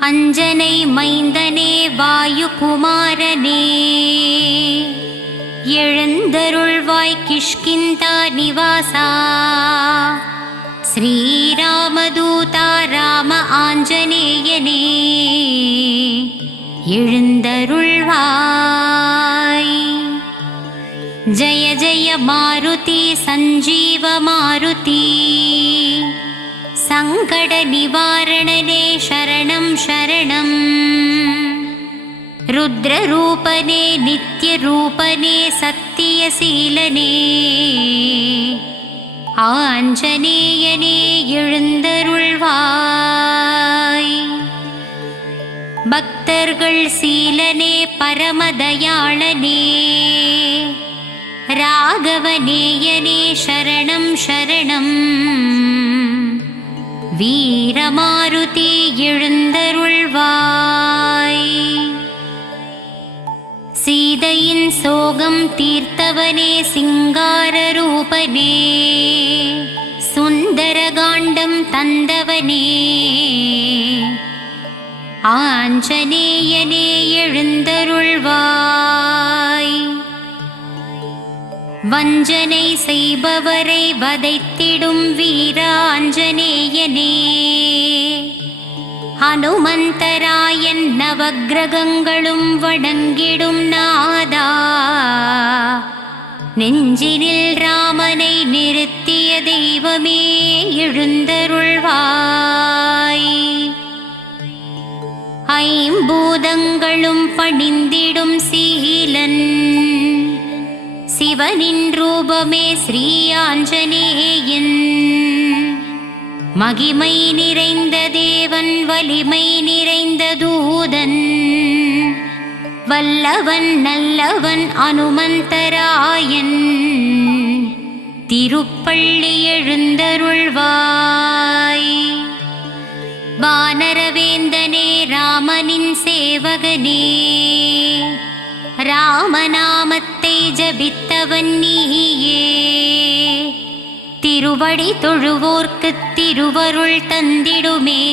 அஞ்சனை மைந்தனே வாயுகுமாரனே, எழுந்தருள்வாய் கிஷ்கிந்தா நிவாசா. ஸ்ரீராமதூதா ராம ஆஞ்சநேயனே, எழுந்தருள்வாய். ஜய ஜய மாருதி சஞ்சீவ மாருதி, சங்கட நிவாரணனே சரணம் சரணம். ருத்ரரூபனே நித்யரூபனே சத்தியசீலனே, ஆஞ்சநேயனே எழுந்தருள்வாய். பக்தர்கள் சீலனே பரமதயாளனே, ராகவநேயனே சரணம் சரணம். வீரமாருதி எழுந்தருள்வாய். சீதையின் சோகம் தீர்த்தவனே சிங்காரரூபனே, சுந்தரகாண்டம் தந்தவனே, ஆஞ்சநேயனே எழுந்தருள்வாய். வஞ்சனை செய்பவரை வதைத்திடும் வீராஞ்சநேயனே, ஹனுமந்தராயன் நவக்கிரகங்களும் வணங்கிடும் நாதா. நெஞ்சினில் ராமனை நிறுத்திய தெய்வமே எழுந்தருள்வாய். ஐம்பூதங்களும் பணிந்திடும் சீலன், சிவனின் ரூபமே ஸ்ரீ ஆஞ்சநேயன். மகிமை நிறைந்த தேவன், வலிமை நிறைந்த தூதன், வல்லவன் நல்லவன் அனுமந்தராயன். திருப்பள்ளி எழுந்தருள்வாய். வானரவேந்தனே ராமனின் சேவகனே, ராமநாமத்தை ஜபித்தவன் நீயே. திருவடி தொழுவோர்க்குத் திருவருள் தந்திடுமே.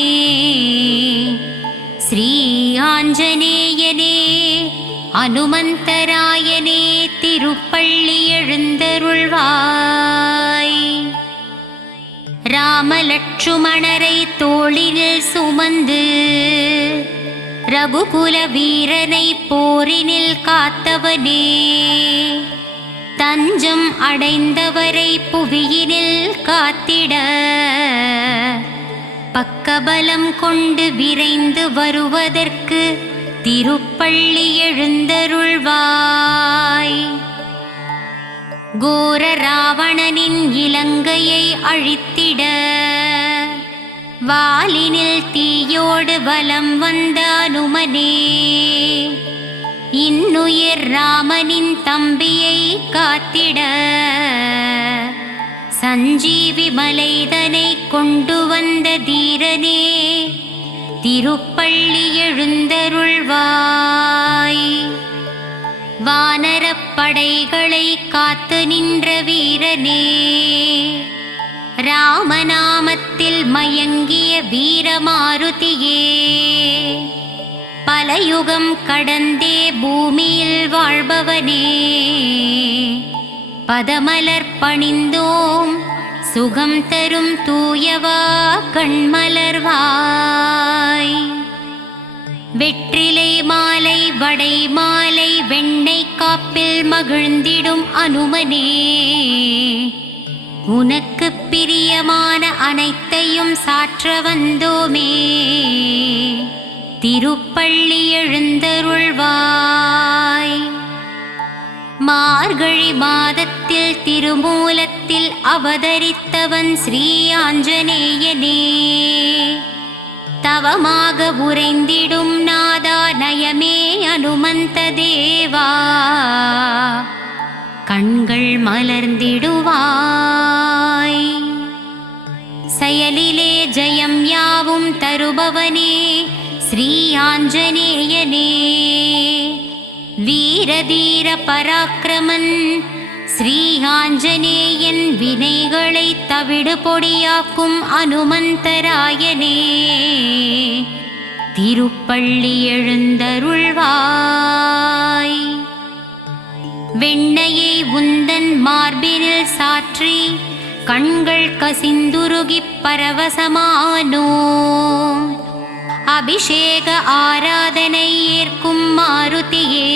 ஸ்ரீ ஆஞ்சநேயனே அனுமந்தராயனே, திருப்பள்ளி எழுந்தருள்வாய். ராமலட்சுமணரை தோளினில் சுமந்து, ரகுகுல வீரனை போரினில் காத்தவனே, தஞ்சம் அடைந்தவரை புவியினில் காத்திட, பக்கபலம் கொண்டு விரைந்து வருவதற்கு திருப்பள்ளி எழுந்தருள்வாய். கோர ராவணனின் இலங்கையை அழித்திட, வாலினில் தீயோடு வலம் வந்த அனுமனே, இன்னுயிர் ராமனின் தம்பியை காத்திட, சஞ்சீவி மலைதனை கொண்டு வந்த தீரனே, திருப்பள்ளி எழுந்தருள்வாய். வானரப் படைகளை காத்து நின்ற வீரனே, ராமநாமத்தில் மயங்கிய வீரமாருதியே, பல யுகம் கடந்தே பூமியில் வாழ்பவனே, பதமலர் பணிந்தோம் சுகம் தரும் தூயவா கண்மலர்வாய். வெற்றிலை மாலை வடை மாலை வெண்ணெய் காப்பில் மகிழ்ந்திடும் அனுமனே, உனக்கு பிரியமான அனைத்தையும் சாற்ற வந்தோமே. திருப்பள்ளி எழுந்தருள்வாய். மார்கழி மாதத்தில் திருமூலத்தில் அவதரித்தவன் ஸ்ரீ ஆஞ்சநேயனே, தவமாக உறைந்திடும் நாதா நயமே அனுமந்த தேவா. கண்கள் மலர்ந்திடுவாய். செயலிலே ஜெயம் யாவும் தருபவனே ஸ்ரீ ஆஞ்சநேயனே, வீரதீர பராக்கிரமன் ஸ்ரீ ஆஞ்சநேயன் வினைகளை தவிடு பொடியாக்கும் அனுமந்தராயனே திருப்பள்ளி எழுந்தருள்வாய். வெண்ணையை உந்தன் மார்பினில் சாற்றி கண்கள் கசிந்துருகிப் பரவசமானோம். அபிஷேக ஆராதனை ஏற்கும் மாருதியே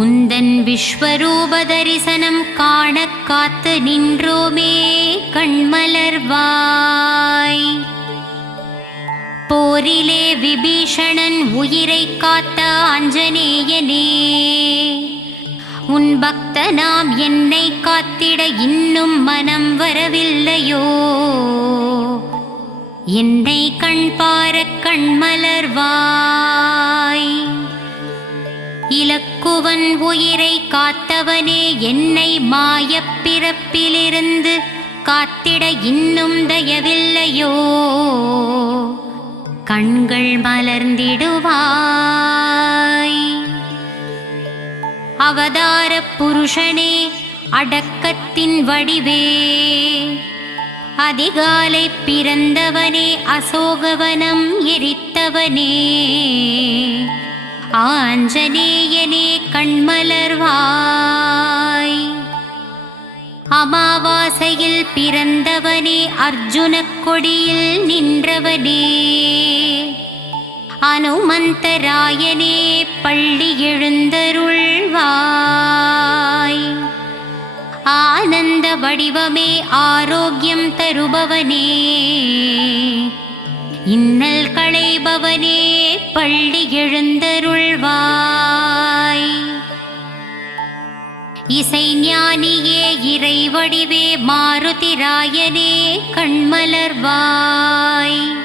உந்தன் விஸ்வரூப தரிசனம் காண காத்து நின்றோமே கண்மலர்வாய். போரிலே விபீஷணன் உயிரை காத்த ஆஞ்சநேயனே உன் பக்தனாம் என்னை காத்திட இன்னும் மனம் வரவில்லையோ? என்னை கண் பார கண்மலர்வாய். இலக்குவன் உயிரை காத்தவனே என்னை மாயப் பிறப்பிலிருந்து காத்திட இன்னும் தயவில்லையோ? கண்கள் மலர்ந்திடுவாய். அவதார புருஷனே அடக்கத்தின் வடிவே அதிகாலை பிறந்தவனே அசோகவனம் எரித்தவனே ஆஞ்சநேயனே கண்மலர்வாய். அமாவாசையில் பிறந்தவனே அர்ஜுனக் கொடியில் நின்றவனே அனுமந்தராயனே பள்ளி எழுந்தருள்வாய். ஆனந்த வடிவமே ஆரோக்கியம் தருபவனே இன்னல் களைபவனே பள்ளி எழுந்தருள்வாய். இசைஞானியே இறைவடிவே மாருதிராயனே கண்மலர்வாய்.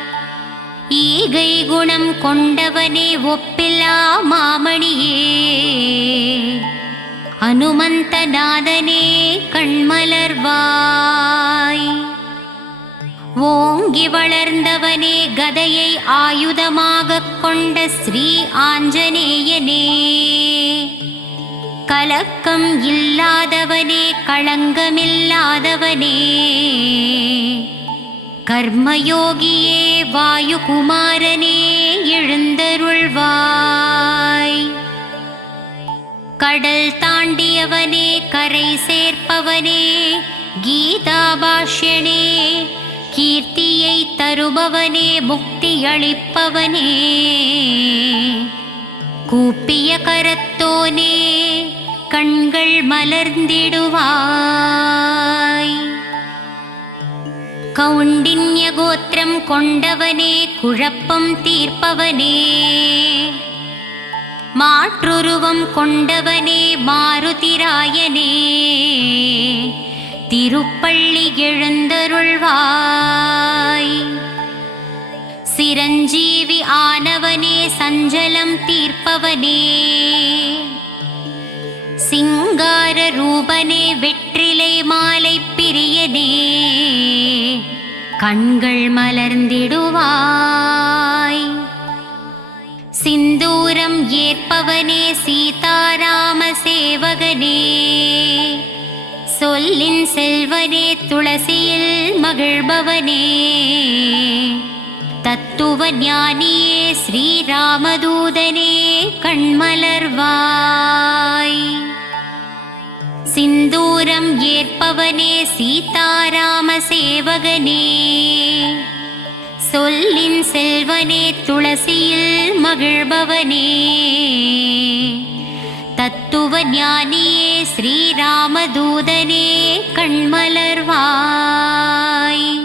ஈகை குணம் கொண்டவனே ஒப்பில்லா மாமணியே அனுமந்தநாதனே கண்மலர்வாய். ஓங்கி வளர்ந்தவனே கதையை ஆயுதமாகக் கொண்ட ஸ்ரீ ஆஞ்சநேயனே கலக்கம் இல்லாதவனே களங்கமில்லாதவனே கர்மயோகியே வாயுகுமாரனே எழுந்தருள்வாய். கடல் தாண்டியவனே கரை சேர்ப்பவனே கீதாபாஷ்யனே கீர்த்தியை தருபவனே முக்தியளிப்பவனே கூப்பிய கரத்தோனே கண்கள் மலர்ந்திடுவாய். கௌண்டின்ய கோத்திரம் கொண்டவனே குழப்பம் தீர்ப்பவனே மாற்றுருவம் கொண்டவனே மாருதிராயனே திருப்பள்ளி எழுந்தருள்வாய். சிரஞ்சீவி ஆனவனே சஞ்சலம் தீர்ப்பவனே சிங்கார ரூபனே வெற்றிலை மாலை பிரியனே கண்கள் மலர்ந்திடுவாய். சிந்தூரம் ஏற்பவனே சீதாராம சேவகனே சொல்லின் செல்வனே துளசியில் மகிழ்பவனே தத்துவ ஞானியே ஸ்ரீராமதூதனே கண்மலர்வாய். சிந்தூரம் ஏற்பவனே சீதாராம சேவகனே சொல்லின் செல்வனே துளசியில் மகிழ்பவனே தத்துவ ஞானியே ஸ்ரீராமதூதனே கண்மலர்வாய்.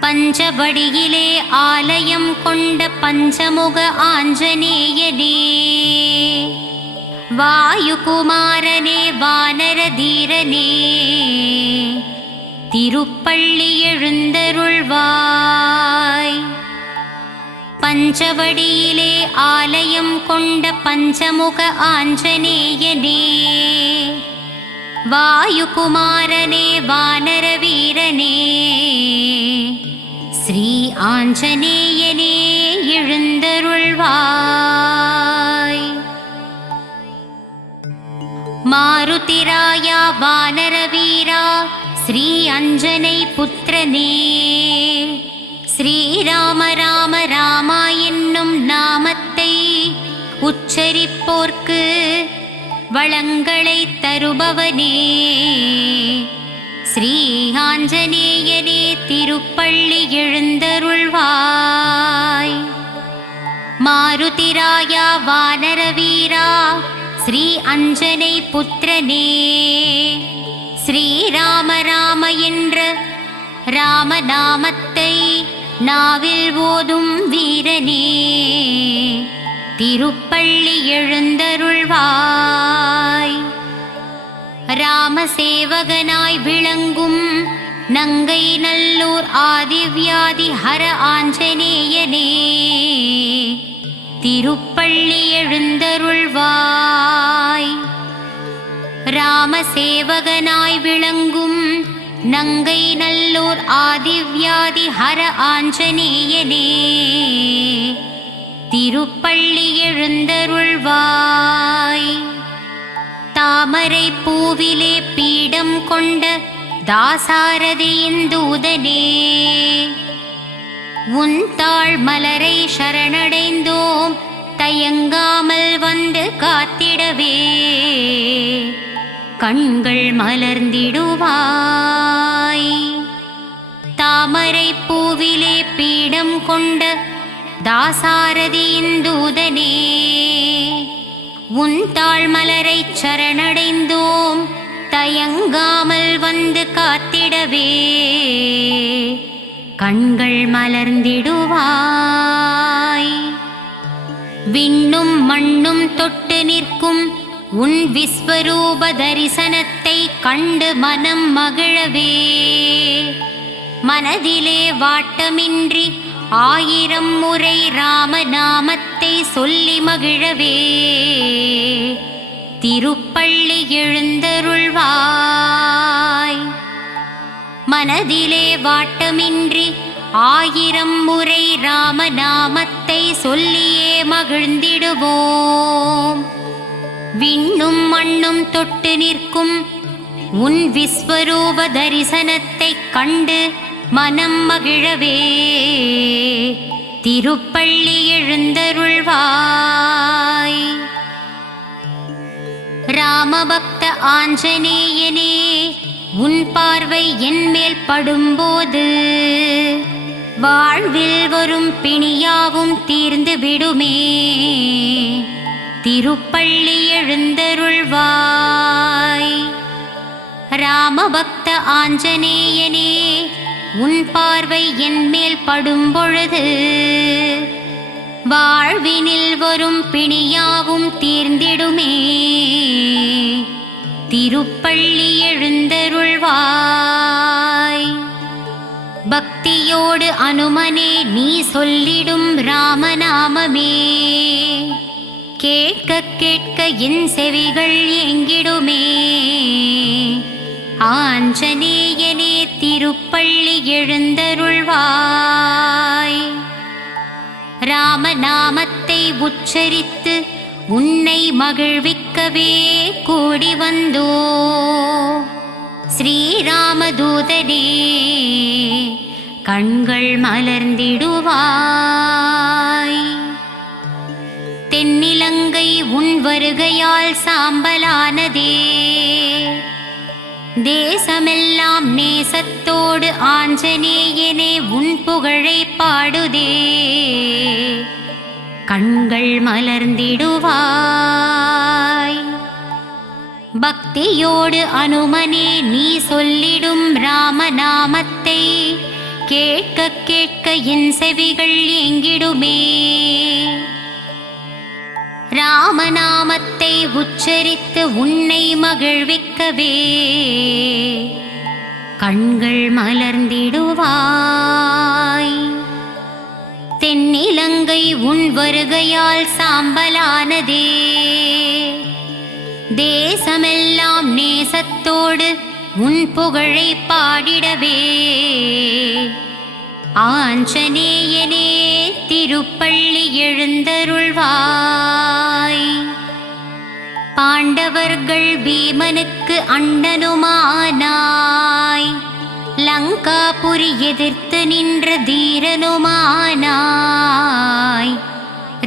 பஞ்சபடியிலே ஆலயம் கொண்ட பஞ்சமுக ஆஞ்சநேயனே வாயுகுமாரனே வானரதீரனே திருப்பள்ளி எழுந்தருள்வாய். பஞ்சவடியிலே ஆலயம் கொண்ட பஞ்சமுக ஆஞ்சநேயனே வாயுகுமாரனே வானரவீரனே ஸ்ரீ ஆஞ்சநேயனே எழுந்தருள்வாய். மாருதிராயா வானரவீரா ஸ்ரீ அஞ்சனை புத்திரனே ஸ்ரீராம ராம ராமா என்னும் நாமத்தை உச்சரிப்போர்க்கு வளங்களை தருபவனே ஸ்ரீ ஆஞ்சநேயனே திருப்பள்ளி எழுந்தருள்வாய். மாருதிராயா வானரவீரா ஸ்ரீ அஞ்சனை புத்திரனே ஸ்ரீராம ராம என்ற ராமநாமத்தை நாவில் ஓதும் வீரனே திருப்பள்ளி எழுந்தருள்வாய். ராமசேவகனாய் விளங்கும் நங்கை நல்லூர் ஆதிவ்யாதி ஹர ஆஞ்சநேயனே திருப்பள்ளி எழுந்தருள்வாய். ராமசேவகனாய் விளங்கும் நங்கை நல்லூர் ஆதிவ்யாதி ஹர ஆஞ்சநேயனே திருப்பள்ளி எழுந்தருள்வாய். தாமரை பூவிலே பீடம் கொண்ட தாசாரதியின் தூதனே உன் தாழ் மலரை சரணடைந்தோம் தயங்காமல் வந்து காத்திடவே கண்கள் மலர்ந்திடுவாய். தாமரை பூவிலே பீடம் கொண்ட தாசாரதியின் தூதனே உன் தாழ் மலரை சரணடைந்தோம் தயங்காமல் வந்து காத்திடவே கண்கள் மலர்ந்திடுவாய். விண்ணும் மண்ணும் தொட்டு நிற்கும் உன் விஸ்வரூப தரிசனத்தை கண்டு மனம் மகிழவே மனதிலே வாட்டமின்றி 1000 முறை ராமநாமத்தை சொல்லி மகிழவே திருப்பள்ளி எழுந்தருள்வாய். மனதிலே வாட்டமின்றி 1000 முறை ராமநாமத்தை சொல்லியே மகிழ்ந்திடுவோம். விண்ணும் மண்ணும் தொட்டு நிற்கும் உன் விஸ்வரூப தரிசனத்தை கண்டு மனம் மகிழவே திருப்பள்ளி எழுந்தருள்வாய். ராமபக்த ஆஞ்சநேயனே உன் பார்வை என் மேல் படும்போது வாழ்வில் வரும் பிணியாவும் தீர்ந்து விடுமே திருப்பள்ளி எழுந்தருள்வாய். ராமபக்த ஆஞ்சநேயனே உன் பார்வை என் மேல் படும் பொழுது வாழ்வினில் வரும் பிணியாவும் தீர்ந்திடுமே திருப்பள்ளி எழுந்தருள்வாய். பக்தியோடு அனுமனே நீ சொல்லிடும் ராமநாமமே கேட்க கேட்க என் செவிகள் ஏங்கிடுமே ஆஞ்சநேயனே திருப்பள்ளி எழுந்தருள்வாய். ராமநாமத்தை உச்சரித்து உன்னை மகிழ்விக்கவே கூடி வந்தோ ஸ்ரீராமதூதனே கண்கள் மலர்ந்திடுவாய். தென்னிலங்கை உன் வருகையால் சாம்பலானதே தேசமெல்லாம் நேசத்தோடு ஆஞ்சநேயனே உன் புகழை பாடுதே கண்கள் மலர்ந்திடுவாய். பக்தியோடு அனுமனே நீ சொல்லிடும் ராமநாமத்தை கேட்க கேட்க என் செவிகள் ஏங்கிடுமே ராமநாமத்தை உச்சரித்து உன்னை மகிழ்விக்கவே கண்கள் மலர்ந்திடுவாய். தென்னிலங்கை உன் வருகையால் சாம்பலானதே தேசமெல்லாம் நேசத்தோடு உன் புகழை பாடிடவே ஆஞ்சநேயனே திருப்பள்ளி எழுந்தருள்வாய். பாண்டவர்கள் பீமனுக்கு அண்ணனுமானாய், லங்காபுரி எதிர்த்து நின்ற தீரனுமானாய்,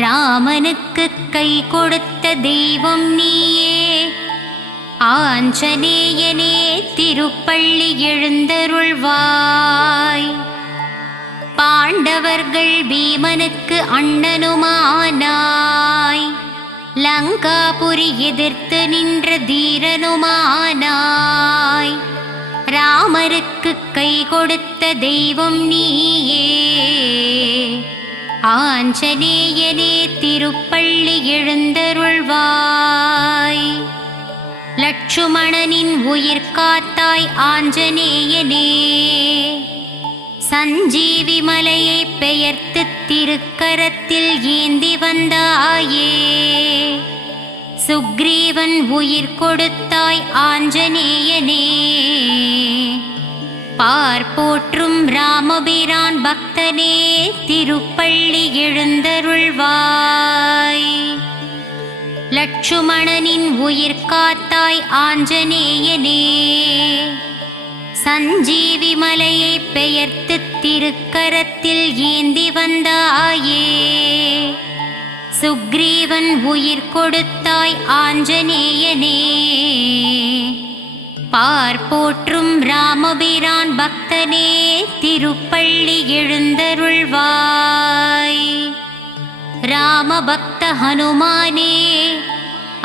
ராமனுக்கு கை கொடுத்த தெய்வம் நீயே, ஆஞ்சநேயனே திருப்பள்ளி எழுந்தருள்வாய். பாண்டவர்கள் பீமனுக்கு அண்ணனுமானாய், லங்காபுரி எதிர்த்து நின்ற தீரனுமானாய், ராமருக்கு கை கொடுத்த தெய்வம் நீயே, ஆஞ்சநேயனே திருப்பள்ளி எழுந்தருள்வாய். லட்சுமணனின் உயிர் காத்தாய் ஆஞ்சநேயனே, சஞ்சீவி மலையை பெயர்த்து திருக்கரத்தில் ஏந்தி வந்தாயே, சுக்ரீவன் உயிர் கொடுத்தாய் ஆஞ்சநேயனே, பார்ப்போற்றும் ராமபிரான் பக்தனே திருப்பள்ளி எழுந்தருள்வாய். லட்சுமணனின் உயிர் காத்தாய் ஆஞ்சநேயனே, சஞ்சீவி மலையை பெயர்த்து திருக்கரத்தில் ஏந்தி வந்தாயே, சுக்ரீவன் உயிர் கொடுத்தாய் ஆஞ்சநேயனே, பார்ப்போற்றும் ராமபிரான் பக்தனே திருப்பள்ளி எழுந்தருள்வாய். ராமபக்த ஹனுமானே,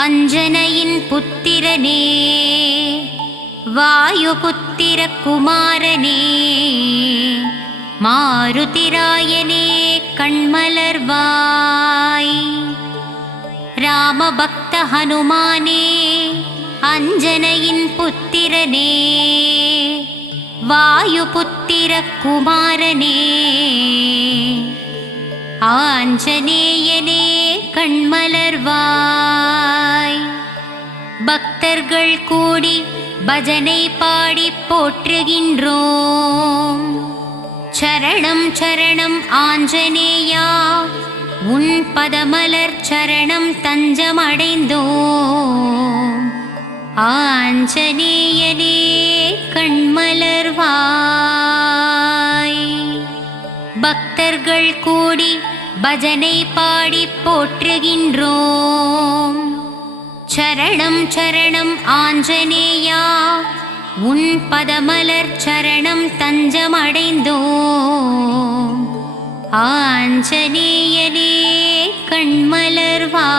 அஞ்சனையின் புத்திரனே, வாயுபுத்திர குமாரனே, மாருதிராயனே கண்மலர்வாய். ராமபக்த ஹனுமானே, அஞ்சனையின் புத்திரனே, வாயுபுத்திர குமாரனே, ஆஞ்சநேயனே கண்மலர்வாய். பக்தர்கள் கூடி பஜனை பாடி போற்றுகின்றோம். சரணம் சரணம் ஆஞ்சநேயா, உன் பதமலர் சரணம் தஞ்சமடைந்தோம். ஆஞ்சநேயனே கண்மலர்வாய். பக்தர்கள் கூடி பஜனை பாடி போற்றுகின்றோம். சரணம் சரணம் ஆஞ்சநேயா, உன் பதமலர் சரணம் தஞ்சமடைந்தோம். ஆஞ்சநேயனே கண்மலர்வாய்.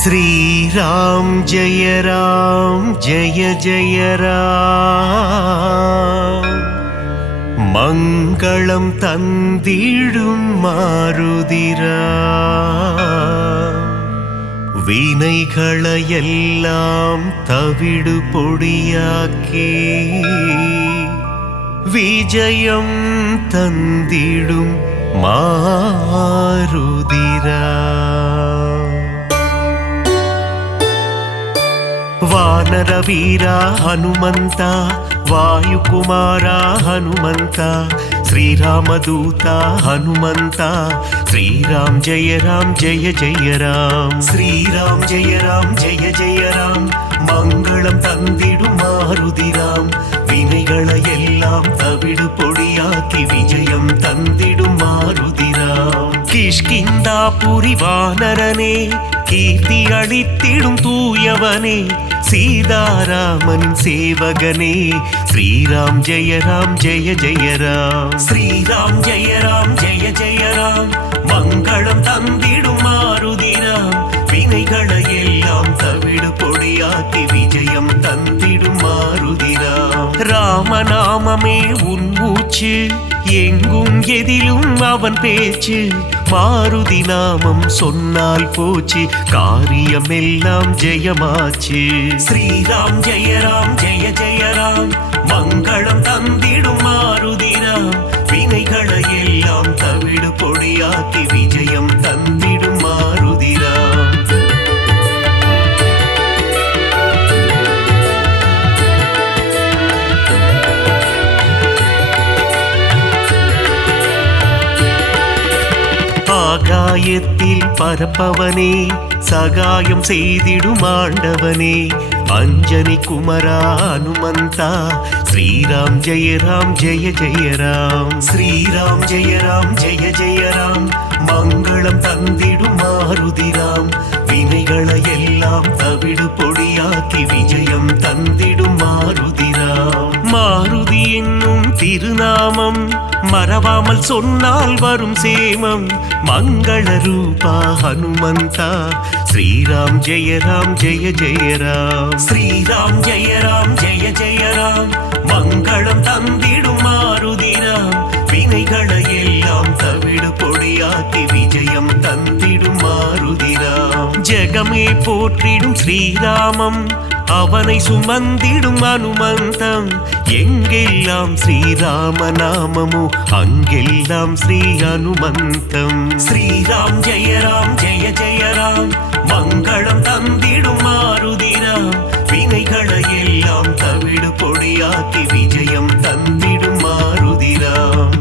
ஸ்ரீராம் ஜெய ராம் ஜெய ஜெய ராம், மங்களம் தந்திடும் மாருதிராம். வினைகளையெல்லாம் தவிடு பொடியாக்கி விஜயம் தந்திடும் மாருதிராம். ವಾನರ ವೀರ ಹನುಮಂತ, ವಾಯುಕುಮಾರ ಹನುಮಂತ, ಶ್ರೀರಾಮದೂತ ಹನುಮಂತ, ಶ್ರೀರಾಮ್ ಜಯ ರಾಮ್ ಜಯ ಜಯ ರಾಮ್. ಶ್ರೀರಾಮ್ ಜಯ ರಾಮ್ ಜಯ ಜಯ ರಾಮ್, மங்களம் தந்திடும் மாருதிராம். வினைகளை எல்லாம் தவிடு பொடியாக்கி விஜயம் தந்திடும் மாருதிராம். கிஷ்கிந்தாபுரி வானரனே, கீர்த்தி அளித்திடும் தூயவனே, சீதாராமன் சேவகனே, ஸ்ரீராம் ஜெய ராம் ஜெய ஜெய ராம். ஸ்ரீராம் ஜெய ராம் ஜெய ஜெய ராம், மங்களம் தந்திடும் மாருதிராம். வினைகளை எல்லாம் தவிடு பொடியாக்கி விஜயம் தந்திடும் மாருதிராம். ராமநாமமே உன் மூச்சு, எங்கும் எதிலும் அவன் பேச்சு. மாருதி நாமம் சொன்னால் போச்சு, காரியம் எல்லாம் ஜெயமாச்சு. ஸ்ரீராம் ஜெய ராம் ஜெய ஜெய ராம், மங்களம் தந்திடும் மாருதிராம். வினைகளை எல்லாம் தவிடு பொடியாக்கி விஜயம் தந்திடும் மாருதிராம். ஆகாயத்தில் பரப்பவனே சகாயம் செய்திடும் ஆண்டவனே அஞ்சனி குமரா அனுமந்தா ஸ்ரீராம் ஜெய ராம் ஜெய ஜெய ராம் ஸ்ரீராம் ஜெய ராம் ஜெய ஜெய ராம் மங்களம் தந்திடும் மாருதிராம் வினைகளை எல்லாம் தவிடு பொடியாக்கி விஜயம் தந்திடும் மாருதிராம் மாருதி என்னும் திருநாமம் மறவாமல் சொன்னால் வரும் சேமம் மங்கள ரூபா ஹனுமந்தா ஸ்ரீராம் ஜெய ராம் ஜெய ஜெய ராம் ஸ்ரீராம் ஜெய ராம் ஜெய ஜெய ராம் மங்களம் தந்திடும் மாருதிராம் வினைகளை எல்லாம் தவிடு பொடியாக்கி விஜயம் தந்திடும் மாருதிராம் ஜெகமே போற்றிடும் ஸ்ரீராமம் அவனை சுமந்திடும் அனுமந்தம் எங்கெல்லாம் ஸ்ரீராம நாமமோ அங்கெல்லாம் ஸ்ரீ அனுமந்தம் ஸ்ரீராம் ஜெய ராம் ஜெய ஜெய ராம் மங்களம் தந்திடும் மாருதிராம் வினைகளை எல்லாம் தவிடு பொடியாக்கி விஜயம் தந்திடும் மாருதிராம்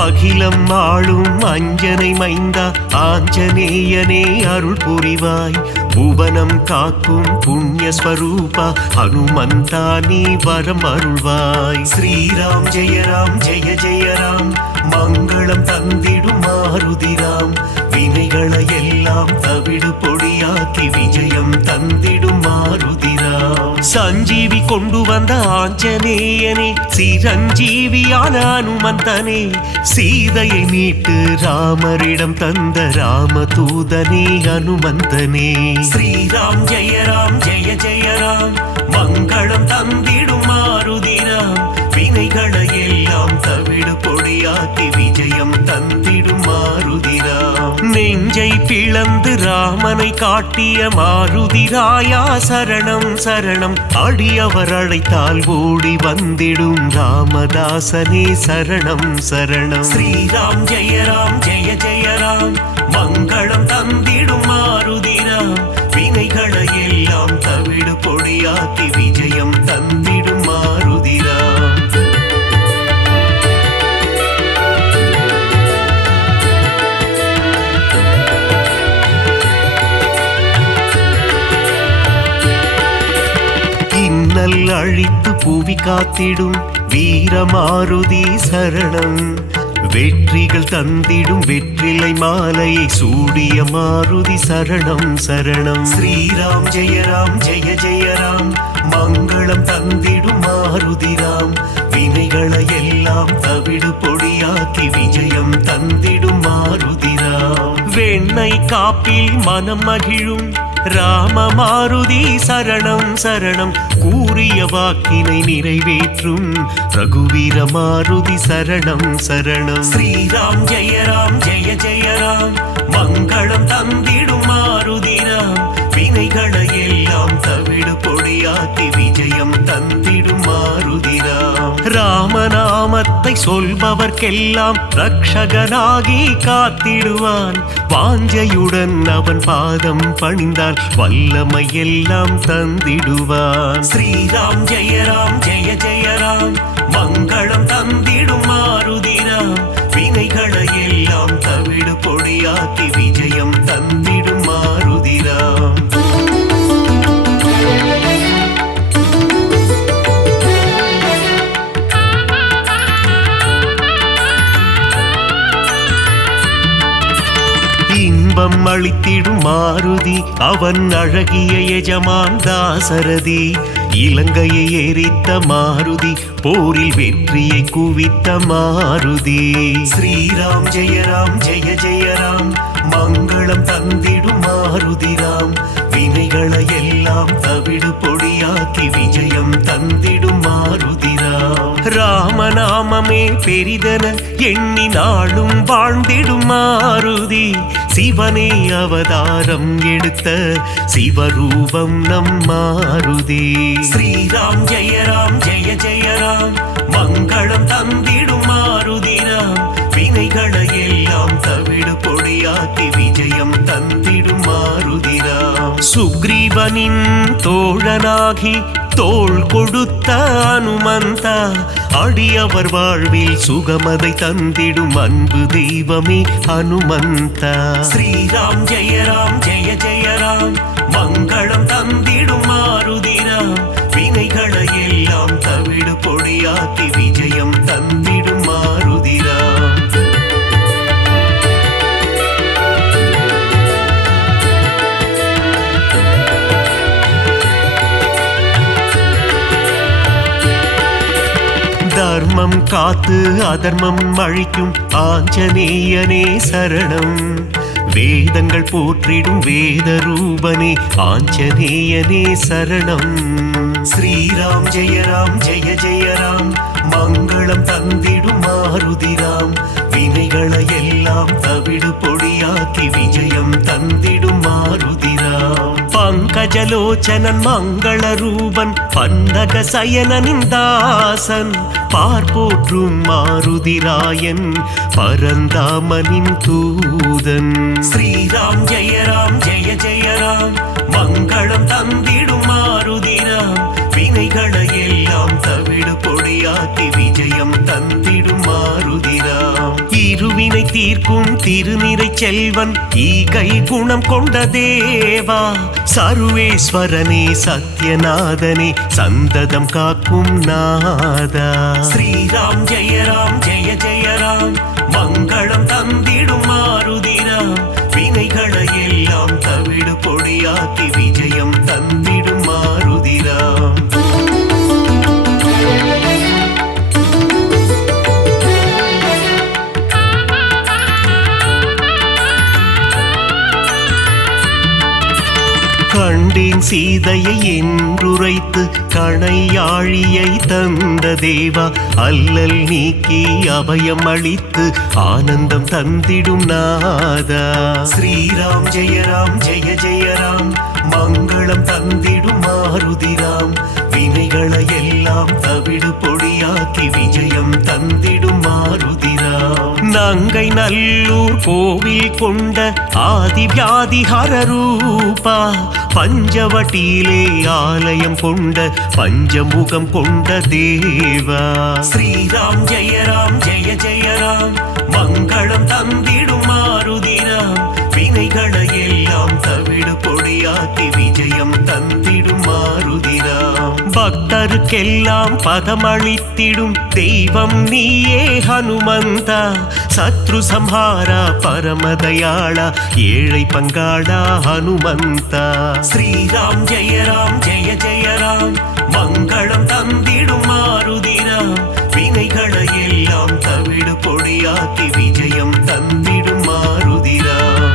அகிலம் ஆளும் அஞ்சனை மைந்தா ஆஞ்சநேயனே அருள் புரிவாய் புவனம் காக்கும் புண்ணிய ஸ்வரூபா ஹனுமந்தா நீ வரம் அருள்வாய் ஸ்ரீராம் ஜெய ராம் ஜெய ஜெய ராம் மங்களம் தந்திடும் மாருதிராம் வினைகளை எல்லாம் தவிடு பொடியாக்கி விஜயம் தந்திடும் மாருதிராம் சஞ்சீவி கொண்டு வந்த ஆஞ்சநேயனே சிரஞ்சீவியான அனுமந்தனே சீதையை மீட்டு ராமரிடம் தந்த ராமதூதனே அனுமந்தனே ஸ்ரீராம் ஜெய ராம் ஜெய ஜெய ராம் மங்களம் தந்திடும் மாருதிராம் வினைகளை எல்லாம் தவிடு பொடியாக்கி விஜயம் தந்திடும் மாருதிராம் நெஞ்சை பிளந்து ராமனை காட்டிய மாருதிராயா சரணம் சரணம் அடியவர் அழைத்தால் ஓடி வந்திடும் ராமதாசனே சரணம் சரணம் ஸ்ரீராம் ஜெய ராம் ஜெய ஜெய ராம் மங்களம் தந்திடும் மாருதிராம் வினைகளை எல்லாம் தவிடு பொடியாக்கி விஜயம் தந்திடும் மாருதிராம் இன்னல் அழித்து புவி காத்திடும் வீரமாருதி சரணம் வெற்றிகள் தந்திடும் வெற்றிலை மாலையை சூடிய மாருதி சரணம் சரணம் ஸ்ரீராம் ஜெய ராம் ஜெய ஜெய ராம் மங்களம் தந்திடும் மாருதிராம் வினைகளை எல்லாம் தவிடு பொடியாக்கி விஜயம் தந்திடும் மாருதிராம் வெண்ணை காப்பில் மனம் மகிழும் ராம மாருதி சரணம் சரணம் கூறிய வாக்கினை நிறைவேற்றும் ரகுவீர மாருதி சரணம் சரணம் ஸ்ரீராம் ஜெய ராம் ஜெய ஜெய ராம் மங்களம் தந்திடும் மாருதிராம் வினைகளை எல்லாம் தவிடு பொடியாக்கி விஜயம் தந்திடும் மாருதிராம் ராமநாமத்தை சொல்பவர்க்கெல்லாம் ரக்ஷகனாகி காத்திடுவான் வாஞ்சையுடன் அவன் பாதம் பணிந்தால் வல்லமை எல்லாம் தந்திடுவான் ஸ்ரீராம் ஜெய ராம் ஜெய ஜெய ராம் மங்களம் தந்திடும் மாருதிராம் வினைகளை எல்லாம் தவிடு பொடியாக்கி விஜயம் தந்திடும் மாருதிராம் இன்பம் அளித்திடும் மாருதி அவன் அழகிய எஜமான் தாசரதி இலங்கையை எரித்த மாருதி போரில் வெற்றியை குவித்த மாருதி ஸ்ரீராம் ஜெய ராம் ஜெய ஜெய ராம் மங்களம் தந்திடும் மாருதிராம் வினைகளை எல்லாம் தவிடு பொடியாக்கி விஜயம் தந்திடும் மாருதிராம் ராமநாமமே பெரிதன எண்ணி நாளும் வாழ்ந்திடும் மாருதி சிவனே அவதாரம் எடுத்த சிவரூபம் நம் மாருதி ஸ்ரீராம் ஜெய ராம் ஜெய ஜெய ராம் மங்களம் தந்திடும் மாருதிராம் வினைகளை எல்லாம் தவிடு பொடியாக்கி விஜயம் தந்திடும் மாருதிராம் சுக்ரி சிவனின் தோழனாகி தோள் கொடுத்த அனுமந்த அடியவர் வாழ்வில் சுகமதை தந்திடும் அன்பு தெய்வமே ஹனுமந்த. ஸ்ரீராம் ஜெய ராம் ஜெய ஜெய ராம் மங்களம் தந்திடும் மாருதிராம் வினைகளை எல்லாம் தவிடு பொடியாக்கி விஜயம் தந்திடும் மாருதிராம். தர்மம் காத்து அதர்மம் அழிக்கும் ஆஞ்சநேயனே சரணம். வேதங்கள் போற்றிடும் வேத ரூபனே ஆஞ்சநேயனே சரணம். ஸ்ரீராம் ஜெய ராம் ஜெய ஜெய ராம் மங்களம் தந்திடும் மாருதிராம் வினைகளை எல்லாம் தவிடு பொடியாக்கி விஜயம் தந்திடும் மாருதிராம். பங்கஜலோச்சனன் மங்கள ரூபன் பன்னக சயனனின் தாசன் பார்ப்போற்றும் மாருதிராயன் பரந்தாமனின் தூதன். ஸ்ரீராம் ஜெய ராம் ஜெய ஜெய ராம் மங்களம் தந்திடும் மாருதிராம் வினைகளை எல்லாம் தவிடு பொடியாக்கி விஜயம் தந்திடும் மாருதிராம். இருவினை தீர்க்கும் திருநிறை செல்வன் ஈகை குணம் கொண்ட தேவா சர்வேஸ்வரனே சத்யநாதனே சந்ததம் காக்கும் நாதா. ஸ்ரீராம் ஜெய ராம் ஜெய ஜெய ராம் மங்களம் தந்திடும் மாருதிராம் வினைகளை எல்லாம் தவிடு பொடியாக்கி விஜயம் தந்திடும் மாருதிராம். கண்டேன் சீதையை என்றுரைத்து கணையாழியை தந்த தேவா அல்லல் நீக்கி அபயம் அளித்து ஆனந்தம் தந்திடும் நாதா. ஸ்ரீராம் ஜெய ராம் ஜெய ஜெய ராம் மங்களம் தந்திடும் மாருதிராம் வினைகளை எல்லாம் தவிடு பொடியாக்கி விஜயம் தந்திடும் மாருதிராம். நங்கை நல்லூர் கோவில் கொண்ட ஆதிவியாதிஹர ரூபா பஞ்சவட்டியிலே ஆலயம் கொண்ட பஞ்சமுகம் கொண்ட தேவா. ஸ்ரீராம் ஜெய ராம் ஜெய ஜெய ராம் மங்களம் தந்திடும் மாருதிராம் வினைகளை எல்லாம் தவிடு பொடியாக்கி விஜயம் தந்திடும் மாருதிராம். பக்தருக்கெல்லாம் பதமளித்திடும் தெய்வம் நீயே ஹனுமந்தா சத்ரு சம்ஹாரா பரமதயாளா ஏழை பங்காளா ஹனுமந்தா. ஸ்ரீராம் ஜெய ராம் ஜெய ஜெய ராம் மங்களம் தந்திடும் மாருதிராம் வினைகளை எல்லாம் தவிடு பொடியாக்கி விஜயம் தந்திடும் மாருதிராம்.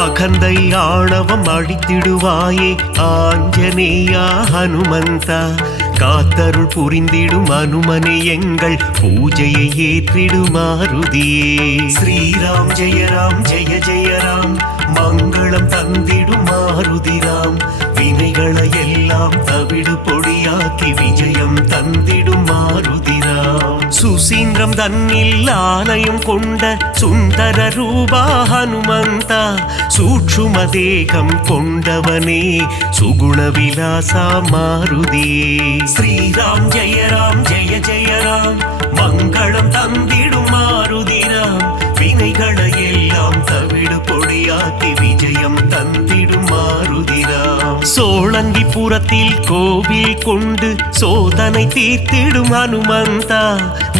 அகந்தை ஆணவம் அழித்திடுவாயே ஆஞ்சநேயா ஹனுமந்தா காத்தருள் புரிந்திடும் அனுமனே எங்கள் பூஜையை ஏற்றிடும் மாருதியே. ஸ்ரீராம் ஜெய ராம் ஜெய ஜெய ராம் மங்களம் தந்திடும் மாருதிராம் வினைகளை எல்லாம் தவிடு பொடியாக்கி விஜயம் தந்திடும் மாருதிராம். சுசீந்திரம் தன்னில் ஆலயம் கொண்ட சுந்தர ரூபா ஹனுமந்தா சூட்சும தேகம் கொண்டவனே சுகுண விலாசா மாருதியே. ஸ்ரீராம் ஜெய ராம் ஜெய ஜெய ராம் மங்களம் தந்திடும் மாருதிராம் வினைகளை எல்லாம் தவிடு பொடியாக்கி விஜயம் தந்திடும் மாருதிராம். சோழங்கிபுரத்தில் கோவில் கொண்டு சோதனை தீர்த்திடும் ஹனுமந்தா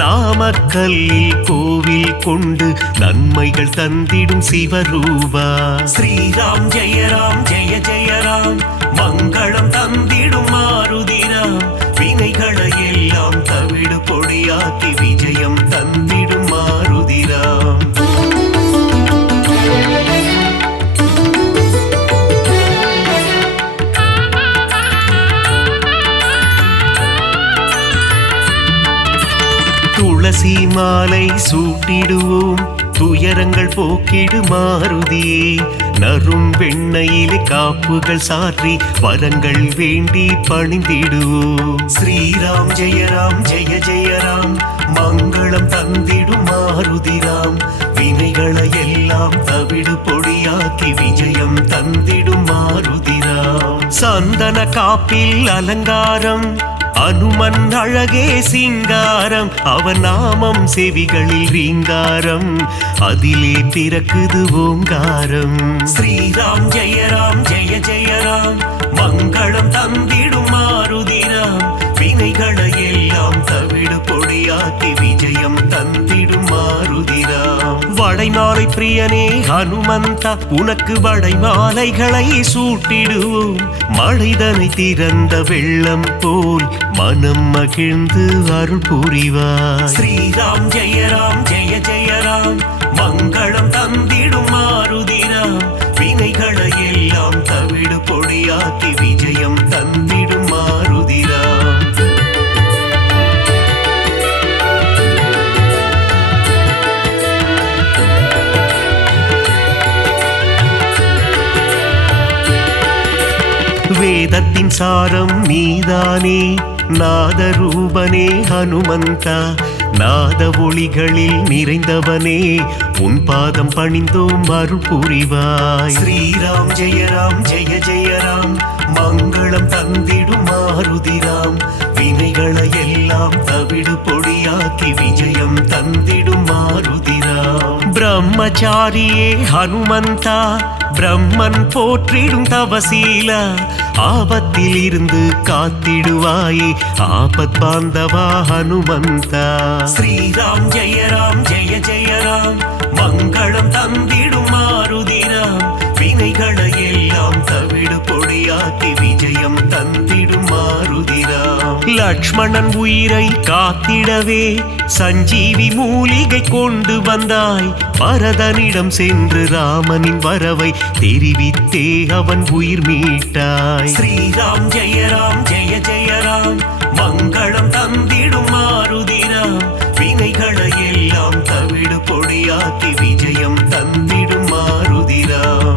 நாமக்கல்லில் கோவில் கொண்டு நன்மைகள் தந்திடும் சிவரூபா. ஸ்ரீராம் ஜெய ராம் ஜெய ஜெய ராம் மங்களம் தந்திடும் மாருதிராம் வினைகளை எல்லாம் தவிடு பொடியாக்கி விஜயம் தந்திடும் மாருதிராம். துளசி மாலை சூட்டிடுவோம் துயரங்கள் போக்கிடு மாருதியே நறும் வெண்ணையிலே காப்புகள் சாற்றி வரங்கள் வேண்டி பணிந்திடுவோம். ஸ்ரீராம் ஜெய ராம் ஜெய ஜெய ராம், மங்களம் தந்திடும் மாருதிராம். வினைகளை எல்லாம் தவிடு பொடியாக்கி விஜயம் தந்திடும் மாருதிராம். சந்தன காப்பில் அலங்காரம், அனுமன் அழகே சிங்காரம். அவன் நாமம் செவிகளில் ரீங்காரம், அதிலே பிறக்குது ஓங்காரம். ஸ்ரீராம் ஜெய ராம் ஜெய ஜெய ராம், மங்களம் தந்திடும் மாருதிராம். வினைகளை எல்லாம் தவிடு பொடியாக்கி விஜயம் தந்திடும் மாருதிராம். வடைமாலை பிரியனே ஹனுமந்தா, உனக்கு வடைமாலைகளை சூட்டிடுவோம். மழைதனை திறந்த வெள்ளம் போல் மனம் மகிழ்ந்து அருள் புரிவாய். ஸ்ரீராம் ஜெய ராம் ஜெய ஜெய ராம், மங்களம் தந்திடும் மாருதிராம். வினைகளை எல்லாம் தவிடு பொடியாக்கி விஜயம் தந்திடும் மாருதிராம். வேதத்தின் சாரம் நீதானே, நாதரூபனே ஹனுமந்தா. நாத ஒளிகளில் நிறைந்தவனே, உன் பாதம் பணிந்தோம் அருள் புரிவாய். ஸ்ரீராம் ஜெய ராம் ஜெய ஜெய ராம், மங்களம் தந்திடும் மாருதிராம். வினைகளை எல்லாம் தவிடு பொடியாக்கி விஜயம் தந்திடும் மாருதிராம். பிரம்மச்சாரியே ஹனுமந்தா, பிரம்மன் போற்றிடும் தவசீலா. ஆபத்தில் இருந்து காத்திடுவாயே ஆபத் பாந்தவா ஹனுமந்தா. ஸ்ரீராம் ஜெய ராம் ஜெய ஜெய ராம், மங்களம் தந்திடும் மாருதிராம். வினைகளை எல்லாம் தவிடு பொடியாக்கி விஜயம் தந்திடும் மாருதிராம். லக்ஷ்மணன் உயிரை காத்திடவே சஞ்சீவி மூலிகை கொண்டு வந்தாய். பரதனிடம் சென்று ராமனின் வரவை தெரிவித்தே அவன் உயிர் மீட்டாய். ஸ்ரீராம் ஜெய ராம் ஜெய ஜெய ராம், மங்களம் தந்திடும் மாருதிராம். வினைகளை எல்லாம் தவிடு பொடியாக்கி விஜயம் தந்திடும் மாருதிராம்.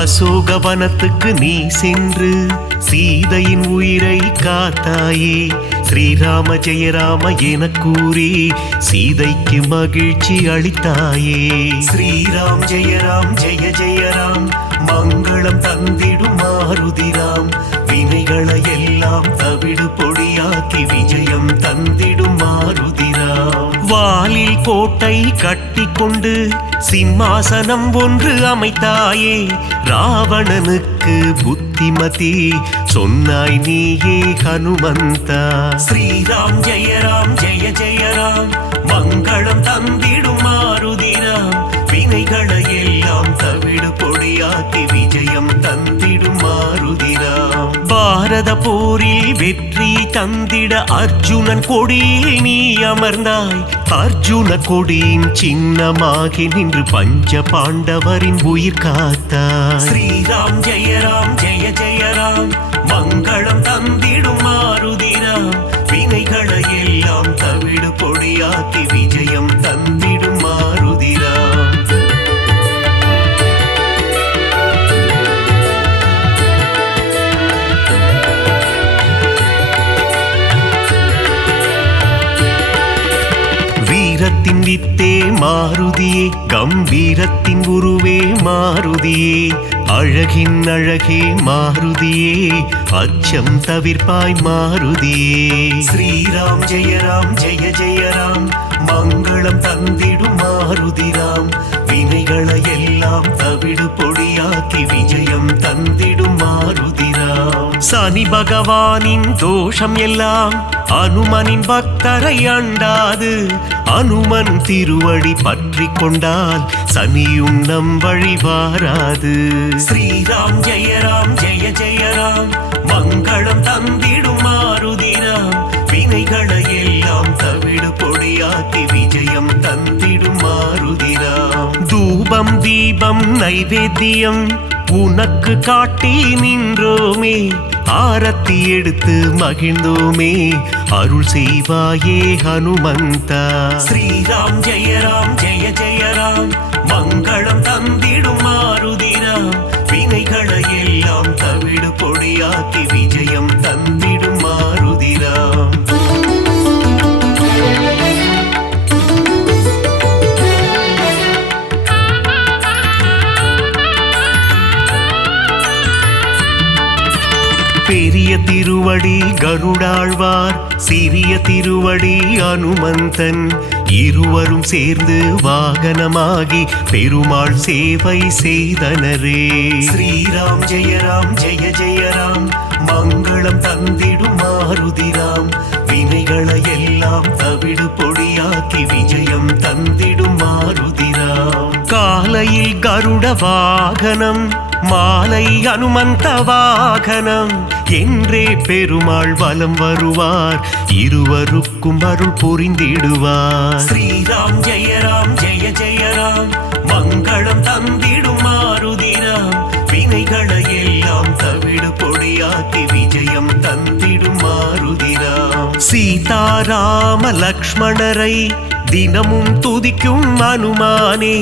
அசோகவனத்துக்கு நீ சென்று சீதையின் உயிரை காத்தாயே. ஸ்ரீராம ஜெய ராம என கூறி சீதைக்கு மகிழ்ச்சி அளித்தாயே. ஸ்ரீராம் ஜெய ராம் ஜெய ஜெய ராம், மங்களம் தந்திடும் மாருதிராம். வினைகளை எல்லாம் தவிடு பொடியாக்கி விஜயம் தந்திடும் மாருதிராம். வாலில் கோட்டை கட்டி கொண்டு சிம்மாசனம் ஒன்று அமைத்தாயே. ராவணனுக்கு புத்திமதி சொன்னாய் நீயே ஹனுமந்தா. ஸ்ரீராம் ஜெய ராம் ஜெய ஜெய ராம், மங்களம் தந்திடும் மாருதிராம். வினைகளை எல்லாம் தவிடு பொடியாக்கி விஜயம் தந்திடும் மாருதிராம். பாரத போரில் வெற்றி தந்திட அர்ஜுனன் கொடியில் நீ அமர்ந்தாய். அர்ஜுன கொடியின் சின்னமாகி நின்று பஞ்ச பாண்டவரின் உயிர் காத்தாய். ஸ்ரீராம் ஜெய ராம் ஜெய ஜெய ராம், மங்களம் தந்திடும் மாருதிராம். வினைகளை எல்லாம் தவிடு பொடியாக்கி விஜயம் தந்திடும் மாருதிராம். வீரத்தின் வித்தே மாருதியே, கம்பீரத்தின் உருவே மாருதியே. அழகின் அழகே மாருதியே, அச்சம் தவிர்ப்பாய் மாருதியே. ஸ்ரீராம் ஜெய ராம் ஜெய ஜெய ராம், மங்களம் தந்திடும் மாருதிராம். வினைகளை எல்லாம் தவிடு பொடியாக்கி விஜயம் தந்திடும் மாருதிராம். சனி பகவானின் தோஷம் எல்லாம் அனுமனின் பக்தரை அண்டாது. அனுமன் திருவடி பற்றி கொண்டால் சனியும் நம் வழி வாராது. ஸ்ரீராம் ஜெய ராம் ஜெய ஜெய ராம், மங்களம் தந்திடும் மாருதிராம். வினைகளை எல்லாம் தவிடு பொடியாக்கி விஜயம் தந்திடும் மாருதிராம். தூபம் தீபம் நைவேத்தியம் உனக்கு காட்டி நின்றோமே. ஆரத்தி எடுத்து மகிழ்ந்தோமே அருள் செய்வாயே ஹனுமந்தா. ஸ்ரீராம் ஜெய ராம் ஜெய ஜெய ராம் மங்களம் தந்திடும் மாருதிராம் வினைகளை எல்லாம் தவிடு பொடியாக்கி விஜயம் தந்திடும் மாருதிராம். பெரிய திருவடி கருடாழ்வார் சிறிய திருவடி அனுமந்தன் இருவரும் சேர்ந்து வாகனமாகி பெருமாள் சேவை செய்தனரே. ஸ்ரீராம் ஜெய ராம் ஜெய ஜெய ராம் மங்களம் தந்திடும் மாருதிராம் வினைகளை எல்லாம் தவிடு பொடியாக்கி விஜயம் தந்திடும் மாருதிராம். காலையில் கருட வாகனம் மாலை அனுமந்த வாகனம் என்றே பெருமாள் வலம் வருவார் இருவருக்கும் அருள் புரிந்திடுவார். ஸ்ரீராம் ஜெய ராம் ஜெய ஜெய ராம் மங்களம் தந்திடும் மாருதிராம் வினைகளை எல்லாம் தவிடு பொடியாக்கி விஜயம் தந்திடும் மாருதிராம். சீதாராம லக்ஷ்மணரை தினமும் துதிக்கும் அனுமானே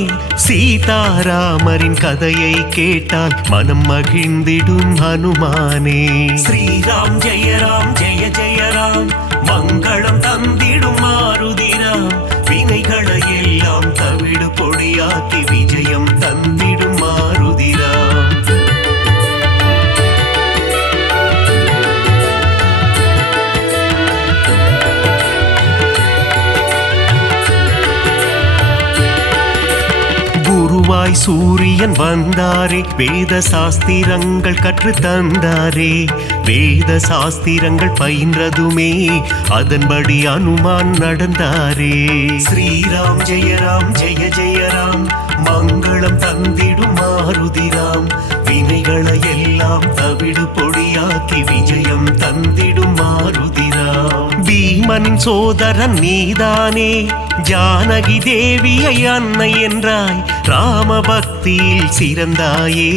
சீதாராமரின் கதையை கேட்டால் மனம் மகிழ்ந்திடும் ஹனுமானே. ஸ்ரீராம் ஜெய ராம் ஜெய ஜெய ராம் மங்களம் தந்திடும் மாருதிராம் வினைகளை எல்லாம் தவிடு பொடியாக்கி விஜயம் தந்திடும் மாருதிராம். குருவாய் சூரியன் வந்தாரே வேத சாஸ்திரங்கள் கற்று தந்தாரே. வேத சாஸ்திரங்கள் பயின்றதுமே அதன்படி அனுமான் நடந்தாரே. ஸ்ரீராம் ஜெய ராம் ஜெய ஜெய ராம் மங்களம் தந்திடும் மாருதிராம் வினைகளை எல்லாம் தவிடு பொடியாக்கி விஜயம் தந்திடும் மாருதிராம். பீமனின் சோதரன் நீதானே ஜானகி தேவியை அன்னை என்றாய் ராம பக்தியில் சிறந்தாயே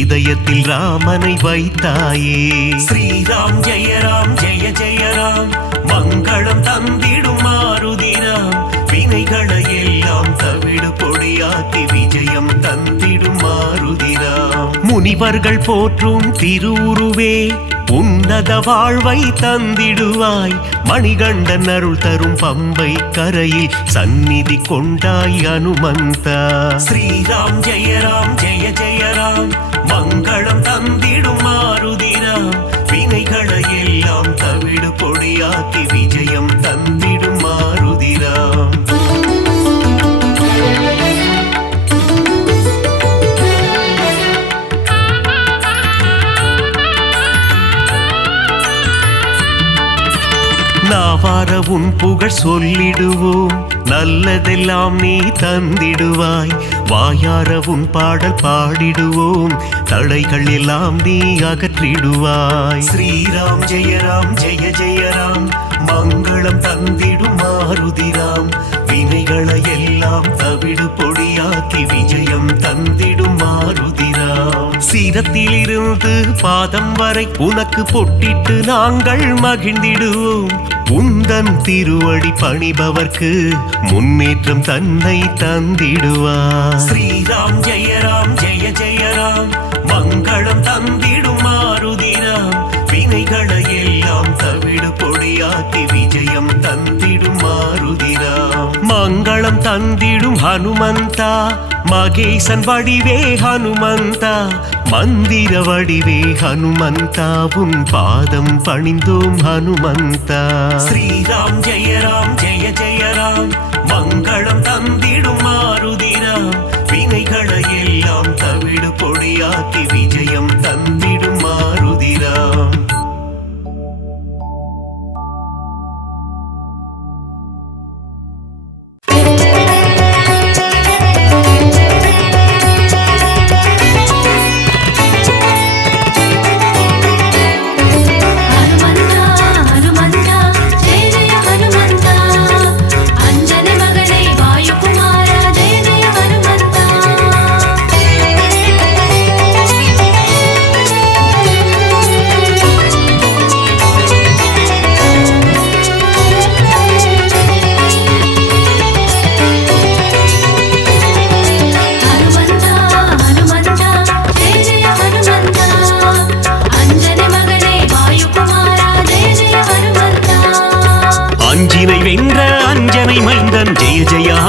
இதயத்தில் ராமனை வைத்தாயே. ஸ்ரீராம் ஜெய ராம் ஜெய ஜெய ராம் மங்களம் தந்திடும் மாருதிராம் வினைகளை எல்லாம் தவிடு பொடியாக்கி விஜயம் தந்திடும் மாருதிராம். முனிவர்கள் போற்றும் திருவுருவே உன்னத வாழ்வை தந்திடுவாய் மணிகண்டன் அருள் தரும் பம்பை கரையில் சந்நிதி கொண்டாய் அனுமந்தா. ஸ்ரீராம் ஜெய ராம் ஜெய ஜெய ராம் மங்களம் தந்திடும் மாருதிராம் வினைகளை எல்லாம் தவிடு பொடியாக்கி விஜயம் தந்திடும் மாருதிராம். நாவார உன் புகழ் சொல்லிடுவோம் நல்லதெல்லாம் நீ தந்திடுவாய் வாயார உன் பாடல் பாடிடுவோம் தடைகள் எல்லாம் நீ அகற்றிடுவாய். ஸ்ரீராம் ஜெய ராம் ஜெய ஜெய ராம் மங்களம் தந்திடும் மாருதிராம் வினைகளை எல்லாம் தவிடு பொடியாக்கி விஜயம் தந்திடும் மாருதிராம். சிரத்திலிருந்து பாதம் வரை உனக்கு பொட்டிட்டு நாங்கள் மகிழ்ந்திடுவோம் உந்தன் திருவடி பணிபவர்க்கு முன்னேற்றம் தன்னை தந்திடுவார். ஸ்ரீராம் ஜெய ராம் ஜெய ஜெய ராம் மங்களம் தந்திடும் மாருதிராம் வினைகளை எல்லாம் தவிடு பொடியாக்கி விஜயம் தந்திடும் மாருதிராம். மங்களம் தந்திடும் ஹனுமந்தா மகேசன் வடிவே ஹனுமந்தா மந்திர வடிவே ஹனுமந்தா உன் பாதம் பணிந்தோம் ஹனுமந்தா. ஸ்ரீராம் ஜெய ராம் ஜெய ஜெய ராம் மங்களம் தந்திடும் மாருதிராம் வினைகளை எல்லாம் தவிடு பொடியாக்கி விஜயம் தந்திடும் மாருதிராம். ஜெய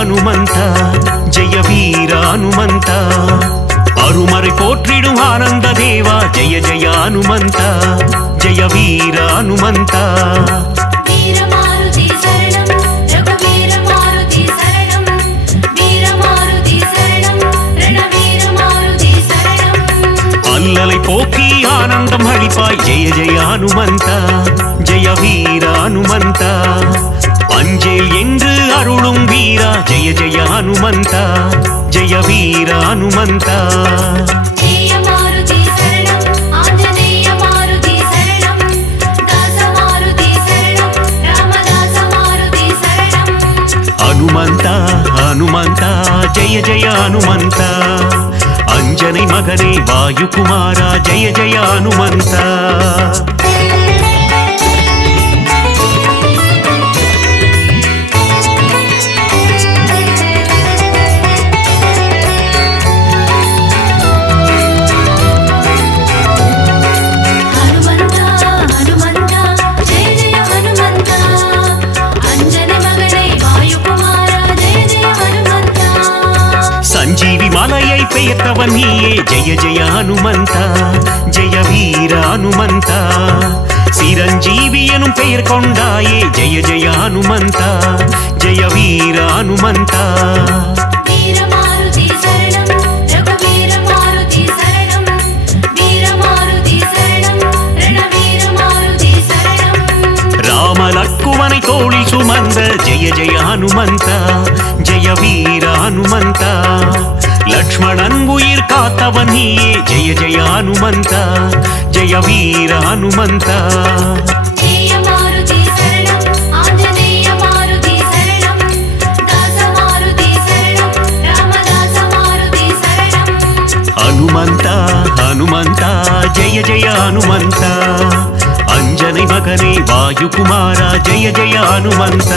ஹனுமந்த ஜெய வீர ஹனுமந்த அருமறை போற்றிடும் ஆனந்த தேவா ஜெய ஜெய ஹனுமந்த ஜெய வீர ஹனுமந்த வீரமாருதி சரணம் ரகுவீர மாருதி சரணம் வீரமாருதி சரணம் ரணவீர மாருதி சரணம் அல்லலை போக்கி ஆனந்தம் அளிப்பாய் ஜெய ஜெய ஹனுமந்த ஜெய வீர ஹனுமந்த அஞ்சேல் என்று அருளும் வீரா ஜெய ஜெய ஹனுமந்த ஜெய வீர ஹனுமந்த ஜெய மாருதி சரணம் ஆஞ்சநேய மாருதி சரணம் தாச மாருதி சரணம் ராமதாச மாருதி சரணம் ஹனுமந்த ஹனுமந்த ஜெய ஜெய ஹனுமந்த அஞ்சனை மகனே வாயுகுமாரா ஜெய ஜெய ஹனுமந்த சஞ்சீவி மலையை பெயர்த்தவன் நீயே ஜெய ஜெய ஹனுமந்த ஜெய வீர ஹனுமந்த சிரஞ்சீவி எனும் பெயர் கொண்டாயே ஜெய ஜெய ஹனுமந்த ஜெய வீர ஹனுமந்த வீரமாருதி சரணம் ரகுவீர மாருதி சரணம் வீரமாருதி சரணம் ரணவீர மாருதி சரணம் ராமலக்குவனை தோளில் சுமந்த ஜெய ஜெய ஹனுமந்த ஜெய வீர ஹனுமந்த லக்ஷ்மணன் உயிர் காத்தவன் நீயே ஜெய ஜெய ஹனுமந்த ஜெய வீர ஹனுமந்த ஜெய மாருதி சரணம் ஆஞ்சநேய மாருதி சரணம் தாச மாருதி சரணம் ராமதாச மாருதி சரணம் ஹனுமந்த ஹனுமந்த ஜெய ஜெய ஹனுமந்த அஞ்சனை மகனே வாயுகுமாரா ஜெய ஜெய ஹனுமந்த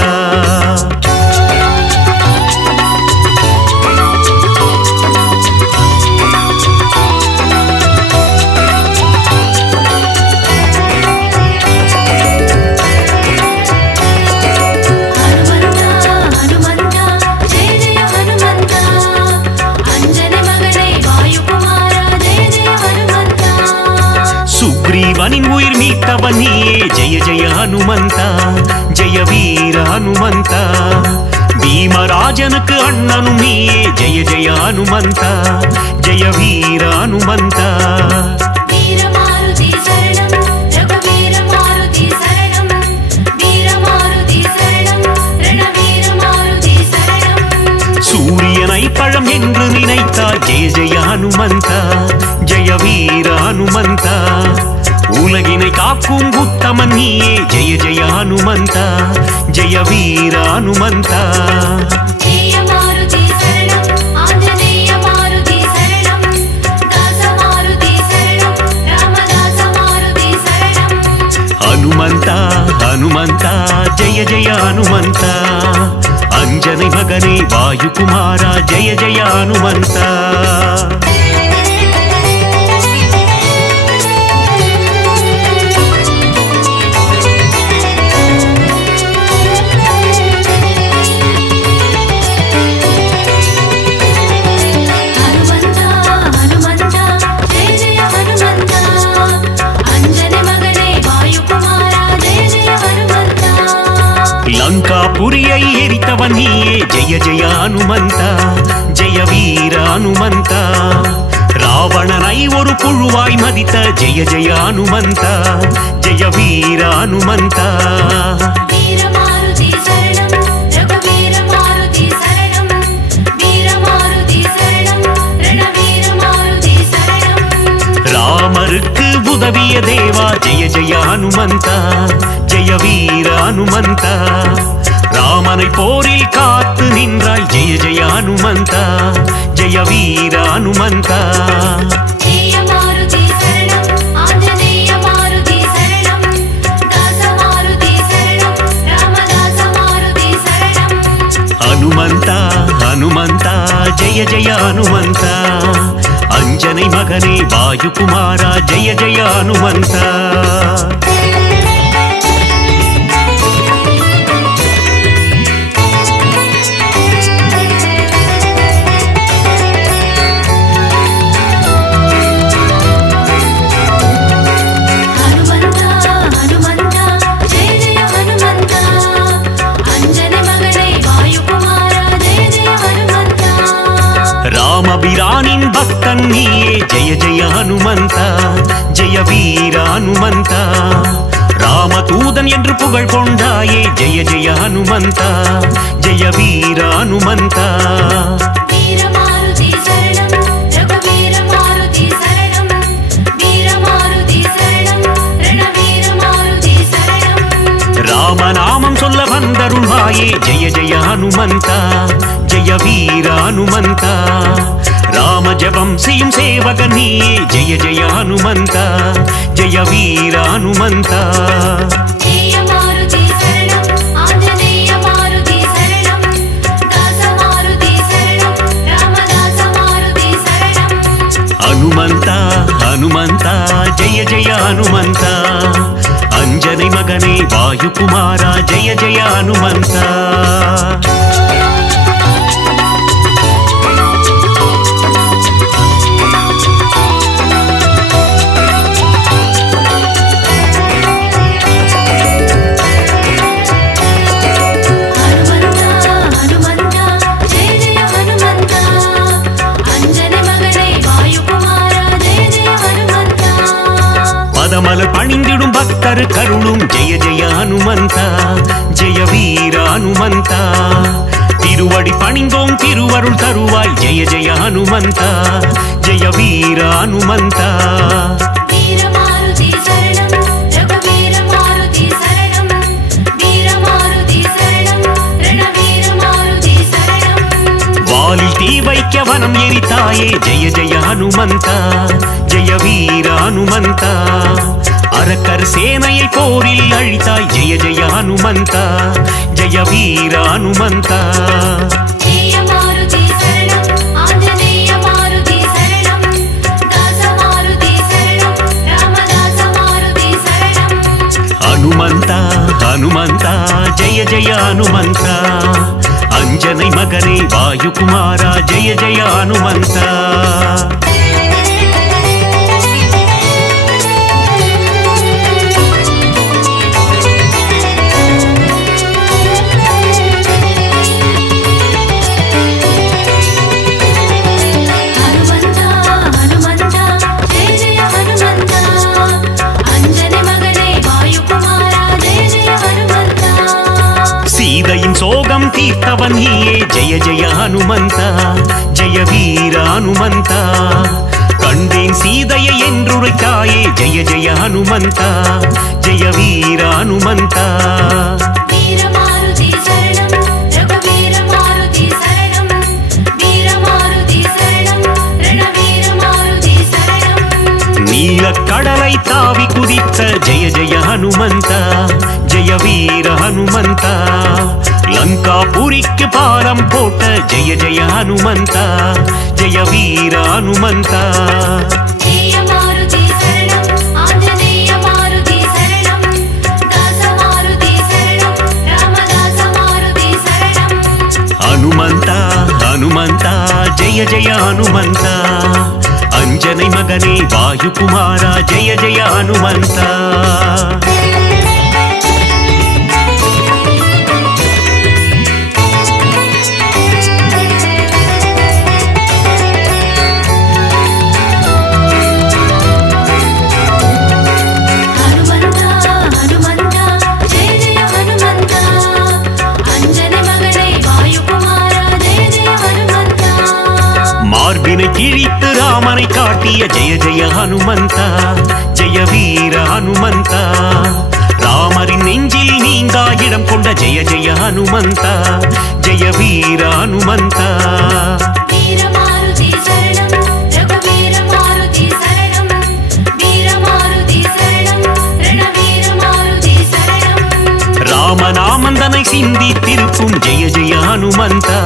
சுக்ரீவனின் உயிர் மீட்டவன் நீயே ஜெய ஜெய ஹனுமந்த ஜெய வீர ஹனுமந்த பீமராஜனுக்கு அண்ணனும் நீயே ஜெய ஜெய ஹனுமந்த ஜெய வீர ஹனுமந்த வீரமாருதி சரணம் ரகுவீர மாருதி சரணம் வீரமாருதி சரணம் ரணவீர மாருதி சரணம் சூரியனை பழம் என்று நினைத்தார் ஜெய ஜெய ஹனுமந்த ஜெய வீர ஹனுமந்த உலகினை காக்கும் உத்தமன் நீயே ஜெய ஜெய ஹனுமந்த ஜெய வீர ஹனுமந்த ஜெய மாருதி சரணம் ஆஞ்சநேய மாருதி சரணம் தாச மாருதி சரணம் ராமதாச மாருதி சரணம் ஹனுமந்த ஹனுமந்த ஜெய ஜெய ஹனுமந்த அஞ்சனை மகனே வாயுகுமாரா ஜெய ஜெய ஹனுமந்த லங்காபுரியை எரித்தவன் நீயே ஜெய ஜெய ஹனுமந்த ஜெய வீர ஹனுமந்த ராவணனை ஒரு புழுவாய் மதித்த ஜெய ஜெய ஹனுமந்த ஜெய வீர ஹனுமந்த வீரமாருதி சரணம் ரகுவீர மாருதி சரணம் வீரமாருதி சரணம் ரணவீர மாருதி சரணம் ராமருக்கு உதவிய தேவா ஜெய ஜெய ஹனுமந்த ஜெய வீர ஹனுமந்த ராமனை போரில் காத்து நின்றாய் ஜெய ஜெய ஹனுமந்த ஜெய வீர ஹனுமந்த ஜெய மாருதி சரணம் ஆஞ்சநேய மாருதி சரணம் தாச மாருதி சரணம் ராமதாச மாருதி சரணம் ஹனுமந்த ஹனுமந்த ஜெய ஜெய ஹனுமந்த அஞ்சனை மகனே வாயுகுமாரா ஜெய ஜெய ஹனுமந்த மகன் நீயே ஜெய ஜெய ஹனுமந்தா ஜெய வீர ஹனுமந்தா ராமதூதன் என்று புகழ் கொண்டாயே ஜெய ஜெய ஹனுமந்தா ஜெய வீர ஹனுமந்தா ராமநாமம் சொல்ல வந்தருள்வாயே ஜெய ஜெய ஹனுமந்தா ஜெய வீர ஹனுமந்தா ராம ஜபம் செய்யும் சேவகன் நீயே ஜெய ஜெய ஹனுமந்தா ஜெய வீர ஹனுமந்தா ஹனுமந்தா ஹனுமந்தா ஜெய ஜெய ஹனுமந்தா அஞ்சனை மகனே வாயுகுமாரா ஜெய ஜெய ஹனுமந்தா பதமலர் பணிந்திடும் பக்தர் கருளும் ஜெய ஜெய ஹனுமந்தா ஜெய வீர ஹனுமந்தா திருவடி பணிந்தோம் திருவருள் தருவாய் ஜெய ஜெய ஹனுமந்தா ஜெய வீர ஹனுமந்தா வாலில் தீ வைக்க வனம் எரித்தாயே ஜெய ஜெய ஹனுமந்தா ஜெய வீர ஹனுமந்தா அரக்கர் சேனையை போரில் அழித்தாய் ஜெய ஜெய ஹனுமந்தா ஜெய வீர ஹனுமந்தா ஹனுமந்தா ஹனுமந்தா ஜெய ஜெய ஹனுமந்தா அஞ்சனை மகனே வாயுகுமாரா ஜெய ஜெய ஹனுமந்தா சீதையின் சோகம் தீர்த்தவன் நீயே ஜெய ஜெய ஹனுமந்தா ஜெய வீர ஹனுமந்தா கண்டேன் சீதையை என்றுரைத்தாயே ஜெய ஜெய ஹனுமந்தா ஜெய வீர ஹனுமந்தா நீல கடலை தாவி குதித்த ஜெய ஜெய ஹனுமந்தா ஜெய வீர ஹனுமந்தா லங்காபுரிக்கு பாரம் போட்ட ஜெய ஜெய ஹனுமந்தா ஜெய வீர ஹனுமந்தா ஹனுமந்தா ஹனுமந்தா ஜெய ஜெய ஹனுமந்தா அஞ்சனை மகனே வாயுகுமாரா ஜெய ஜெய ஹனுமந்தா ஹனுமந்தா, ஹனுமந்தா, ஜெய ஜெய ஹனுமந்தா. அஞ்சனை மகனே வாயுகுமாரா, ஜெய ஜெய ஹனுமந்தா. ஹனுமந்தா, ஹனுமந்தா, ஜெய ஜெய ஹனுமந்தா. அஞ்சனை மகனே வாயுகுமாரா, ஜெய ஜெய ஹனுமந்தா. ஹனுமந்தா, ஹனுமந்தா, ஜெய ஜெய ஹனுமந்தா. மார்பினை கிழித்து ராமனை காட்டிய ஜெய ஜெய ஹனுமந்தா ஜெய வீர ஹனுமந்தா ராமரின் நெஞ்சில் நீங்கா இடம் கொண்ட ஜெய ஜெய ஹனுமந்தா ஜெய வீர ஹனுமந்தா ராமநாமந்தனை சிந்தித்திருக்கும் ஜெய ஜெய ஹனுமந்தா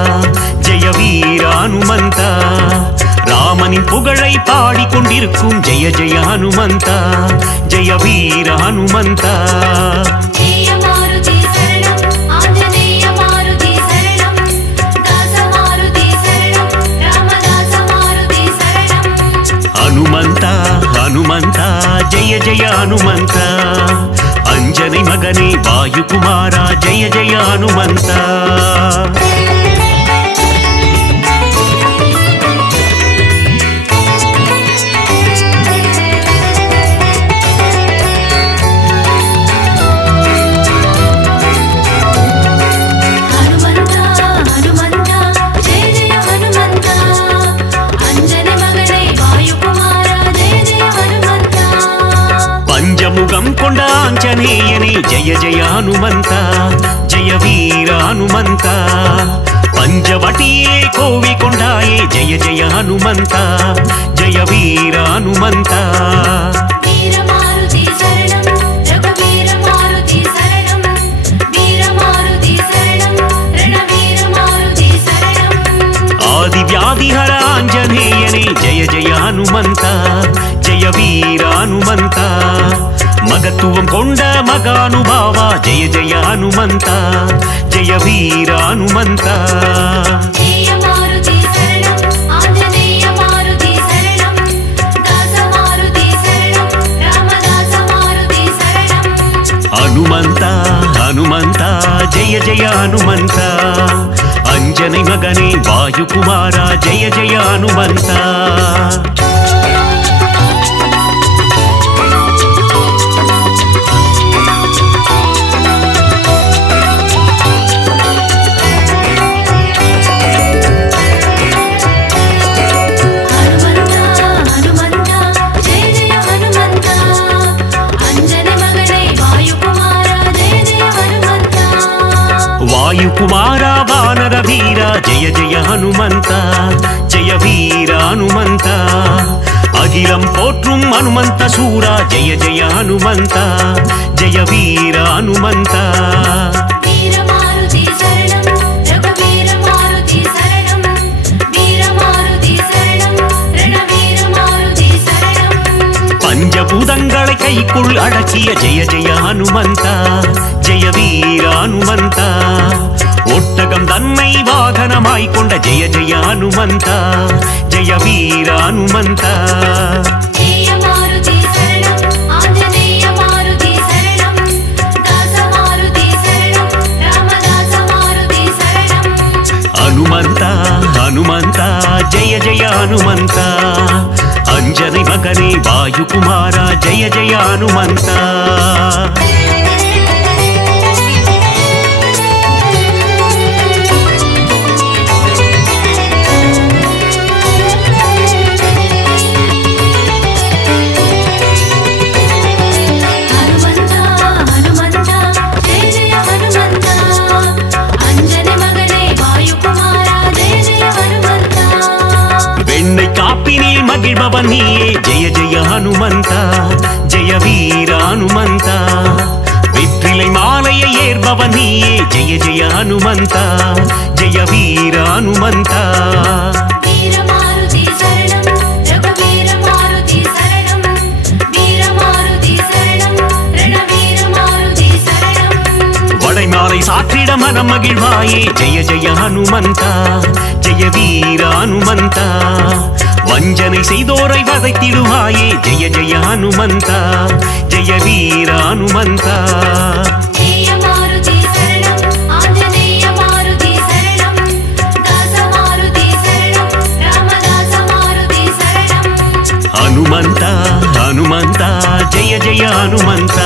ஜெய வீர ஹனுமந்தா ராமனின் புகழை பாடிக்கொண்டிருக்கும் ஜெய ஜெய ஹனுமந்தா ஜெய வீர ஹனுமந்தா ஹனுமந்தா ஹனுமந்தா ஜெய ஜெய ஹனுமந்தா அஞ்சனை மகனே வாயுகுமாரா ஜெய ஜெய ஹனுமந்தா ಆಂಜನೇಯನೇ ಜಯ ಜಯ ಹನುಮಂತ ಜಯ ವೀರ ಹನುಮಂತ ಪಂಚವಟಿಯೇ ಕೋವಿಕೊಂಡಾಯೇ ಜಯ ಜಯ ಹನುಮಂತ ಜಯ ವೀರ ಹನುಮಂತ ಆದಿವ್ಯಾಧಿಹರ ಆಂಜನೇಯನೇ ಜಯ ಜಯ ಹನುಮಂತ ಜಯ ವೀರ ಹನುಮಂತ ಮಗತ್ವಂ ಕೊಂಡ ಮಗಾನುಭಾವ ಜಯ ಜಯ ಹನುಮಂತ ಜಯ ವೀರ ಹನುಮಂತ ಹನುಮಂತ ಹನುಮಂತ ಜಯ ಜಯ ಹನುಮಂತ ಅಂಜனை ಮಗನೇ ವಾಯುಕುಮಾರ ಜಯ ಜಯ ಹನುಮಂತ ವಾಯುಕುಮಾರ ವಾನರ ವೀರ ಜಯ ಜಯ ಹನುಮಂತ ಜಯ ವೀರ ಹನುಮಂತ ಅಗಿಲಂ ಪೋற்றும் ಹನುಮಂತ ಸೂರ ಜಯ ಜಯ ಹನುಮಂತ ಜಯ ವೀರ ಹನುಮಂತ பஞ்சபூதங்களை கைக்குள் அடக்கிய ஜெய ஜெய ஹனுமந்த ஜெய வீர ஹனுமந்த ஒட்டகம் தன்னை வாகனமாய் கொண்ட ஜெய ஜெய ஹனுமந்த ஜெய வீர ஹனுமந்த ಹನುಮಂತ ಹನುಮಂತ ಜಯ ಜಯ ಹನುಮಂತ ಅಂಜனை ಮಗನೇ ವಾಯುಕುಮಾರ ಜಯ ಜಯ ಹನುಮಂತ காப்பினில் மகிழ்பவன் நீயே ஜெய ஜெய ஹனுமந்த ஜெய வீர ஹனுமந்த வெற்றிலை மாலையை ஏற்பவன் நீயே ஜெய ஜெய ஹனுமந்த ஜெய வீர ஹனுமந்த வடைமாலை சாற்றிட மனம் மகிழ்வாயே ஜெய ஜெய ஹனுமந்த ஜெய வீர ஹனுமந்த வஞ்சனை செய்தோரை வதைத்திடுவாயே ஜெய ஜெய ஹனுமந்த ஜெய வீர ஹனுமந்த ಹನುಮಂತ ಹನುಮಂತ ಜಯ ಜಯ ಹನುಮಂತ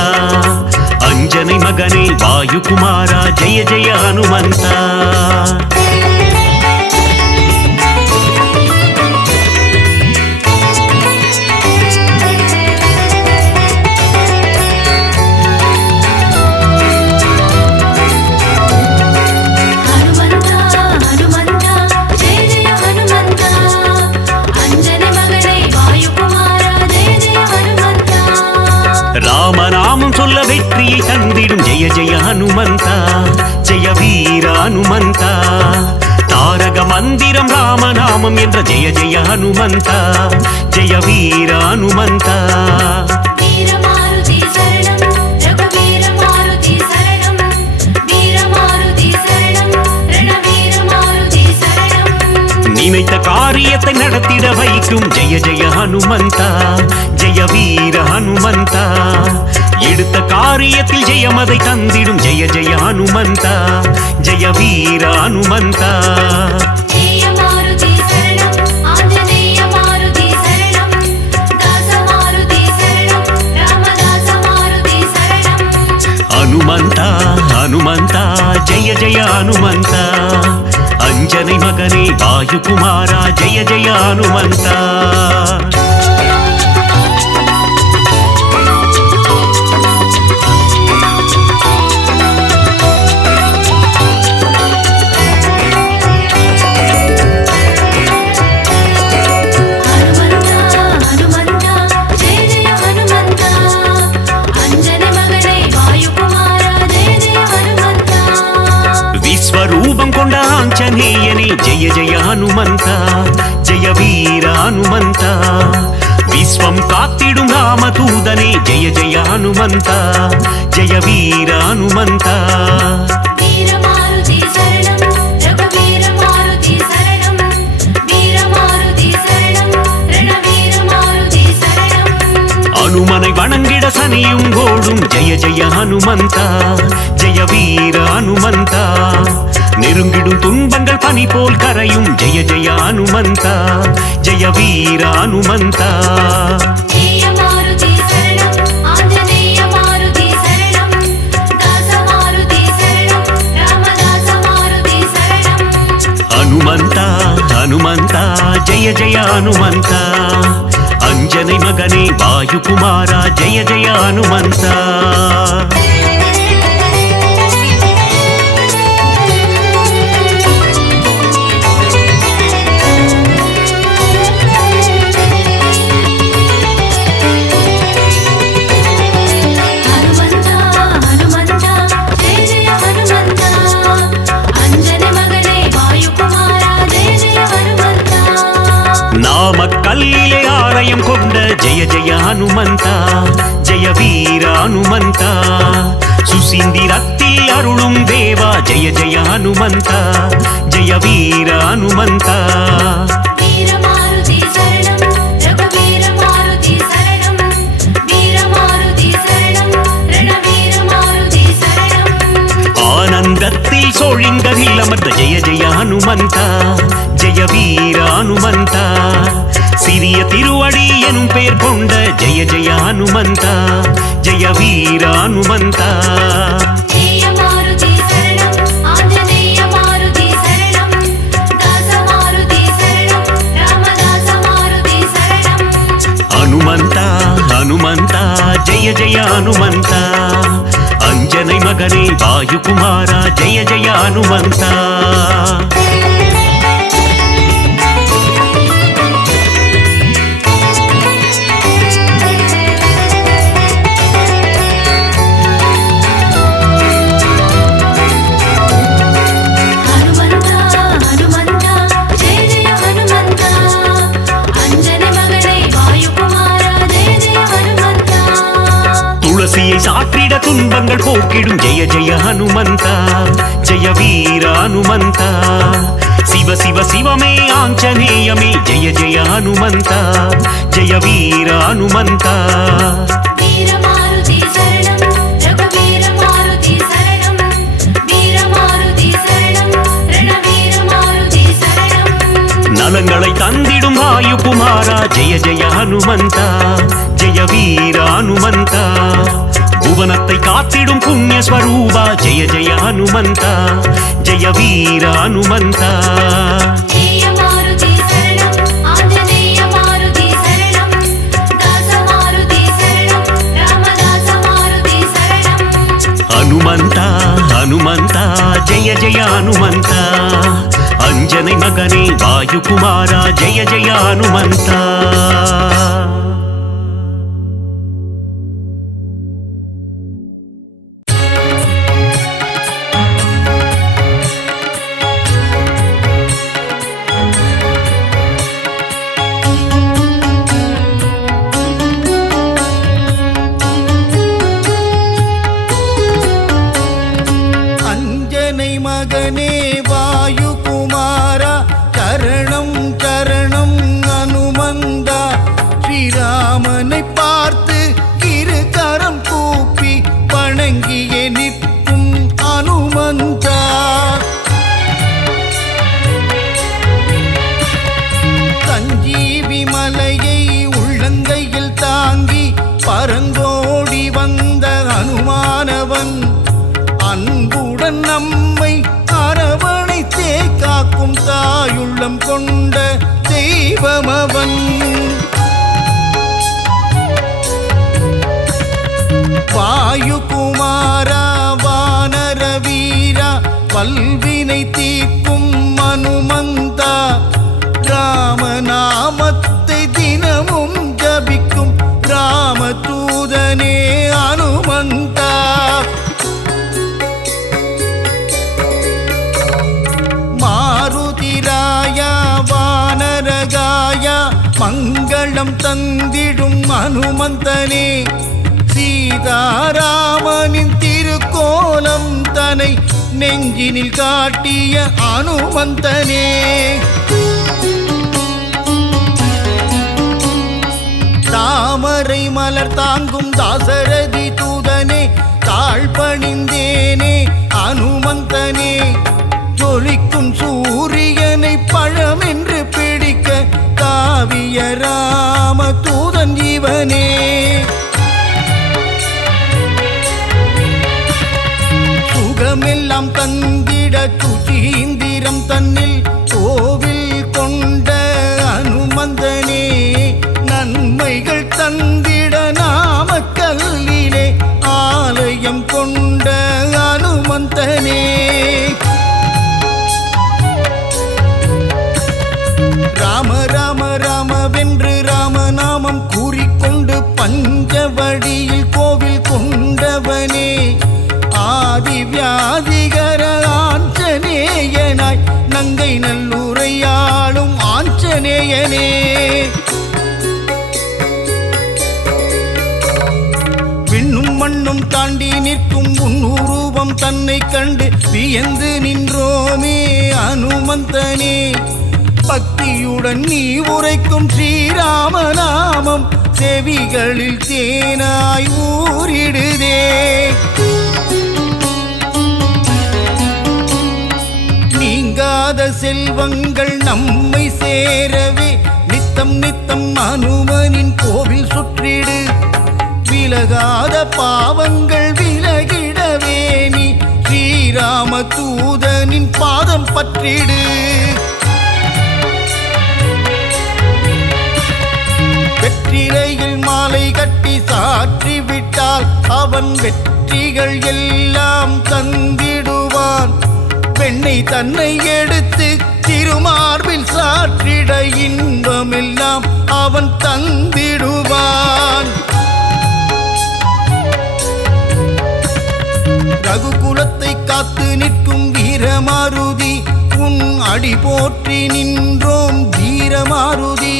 ಅಂಜனை ಮಗನೇ ವಾಯುಕುಮಾರ ಜಯ ಜಯ ಹನುಮಂತ ராமநாமம் சொல்ல வெற்றியை தந்திடும் ஜெய ஜெய ஹனுமந்த ஜெய வீர ஹனுமந்த தாரக மந்திரம் ராமநாமம் என்ற ஜெய ஜெய ஹனுமந்த ஜெய வீர ஹனுமந்த நினைத்த காரியத்தை நடத்திட வைக்கும் ஜெய ஜெய ஹனுமந்த ஜெய வீர ஹனுமந்த எடுத்த காரியத்தில் ஜெயமதை தந்திடும் ஜெய ஜெய ஹனுமந்த ஜெய வீர ஹனுமந்த ಹನುಮಂತ ಹನುಮಂತ ಜಯ ಜಯ ಹನುಮಂತ ಅಂಜனை ಮಗನೇ ವಾಯುಕುಮಾರ ಜಯ ಜಯ ಹನುಮಂತ விஸ்வரூபம் கொண்ட ஆஞ்சநேயனே ஜெய ஜெய ஹனுமந்தா ஜெய வீர ஹனுமந்தா விஸ்வம் காத்திடும் ராமதூதனே ஜெய ஜெய ஹனுமந்தா ஜெய வீர ஹனுமந்தா ஹனுமனை வணங்கிட சனியும் கோடும் ஜெய ஜெய ஹனுமந்தா ஜெய வீர ஹனுமந்தா நெருங்கிடும் துன்பங்கள் பனி போல் கரையும் ஜெய ஜெய ஹனுமந்தா ஜெய வீர ஹனுமந்தா ஹனுமந்தா ஹனுமந்தா ஜெய ஜெய ஹனுமந்தா அஞ்சனை மகனே வாயுகுமாரா ஜெய ஜெய ஹனுமந்தா கல்லிலே ஆலயம் கொண்ட ஜெய ஜெய ஹனுமந்தா ஜெய வீர ஹனுமந்தா சுசீந்திரத்தில் அருளும் தேவா ஜெய ஜெய ஹனுமந்தா ஜெய வீர ஹனுமந்தா ஆனந்தத்தில் சோழிங்கரில் அமர்ந்த ஜெய ஜெய ஹனுமந்தா ஜெய வீர ஹனுமந்தா சிறிய திருவடி எனும் பெயர் கொண்ட ஜெய ஜெய ஹனுமந்தா ஜெய வீர ஹனுமந்தா ஹனுமந்தா ஹனுமந்தா ஜெய ஜெய ஹனுமந்தா அஞ்சனை மகனே வாயுகுமாரா ஜெய ஜெய ஹனுமந்தா துளசியை சாற்றிட துன்பங்கள் போக்கிடும் ஜெய ஜெய ஹனுமந்தா ஜெய வீர ஹனுமந்தா சிவ சிவ சிவமே ஆஞ்சநேயமே ஜெய ஜெய ஹனுமந்தா ஜெய வீர ஹனுமந்தா நலங்களை தந்திடும் வாயுகுமாரா ஜெய ஜெய ஹனுமந்தா ஜெய வீர ஹனுமந்தா புவனத்தை காத்திடும் புண்ணிய ஸ்வரூபா ஜெய ஜெய ஹனுமந்தா ஜெய வீர ஹனுமந்தா ஹனுமந்தா ஹனுமந்தா ஜெய ஜெய ஹனுமந்தா அஞ்சனை மகனே வாயுகுமாரா ஜெய ஜெய ஹனுமந்தா நம்மை அரவணைத்தே காக்கும் தாயுள்ளம் கொண்ட தெய்வமவன். வாயுகுமாரா வானர வீரா வல்வினை தீர்க்கும் அனுமந்தா, ராமநாமத்தை தினமும் ஜபிக்கும் ராமதூதனே அனுமந்தா. மங்களம் தந்திடும் அனுமந்தனே, சீதாராமனின் திருக்கோலம் தனை நெஞ்சினில் காட்டிய அனுமந்தனே, தாமரை மலர் தாங்கும் தாசரதி தூதனே, தாழ்பணிந்தேனே அனுமந்தனே, ஜொலிக்கும் சூரியனை பழமென்று பிடிக்க காவிய ராம தூதன் இவனே, சுகமெல்லாம் தந்திட சுசீந்திரம் தன்னில் கோவில் கொண்ட அனுமந்தனே, நன்மைகள் தந்திட நாமக்கல்லிலே ஆலயம் கொண்ட அனுமந்தனே, ராம ராம ராமவென்று ராமநாமம் கூறிக்கொண்டு பஞ்சவடியில் கோவில் கொண்டவனே, ஆதி வியாதிகர ஆஞ்சநேயனாய் நங்கை நல்லூரையாளும் ஆஞ்சநேயனே, விண்ணும் மண்ணும் தாண்டி நிற்கும் உன்னுருவம் தன்னை கண்டு வியந்து நின்றோமே அனுமந்தனே, பக்தியுடன் நீ உரைக்கும் ஸ்ரீராமநாமம் செவிகளில் தேனாய் ஊறிடுதே, நீங்காத செல்வங்கள் நம்மை சேரவே நித்தம் நித்தம் அனுமனின் கோவில் சுற்றிடு, விலகாத பாவங்கள் விலகிடவே நீ ஸ்ரீராம தூதனின் பாதம் பற்றிடு, வெற்றிலையில் மாலை கட்டி சாற்றி விட்டால் அவன் வெற்றிகள் எல்லாம் தந்திடுவான், பெண்ணை தன்னை எடுத்து திருமார்பில் சாற்றிட இன்பமெல்லாம் அவன் தந்திடுவான், ரகுகுலத்தை காத்து நிற்கும் வீரமாருதி, உன் அடி போற்றி நின்றோம் வீரமாருதி,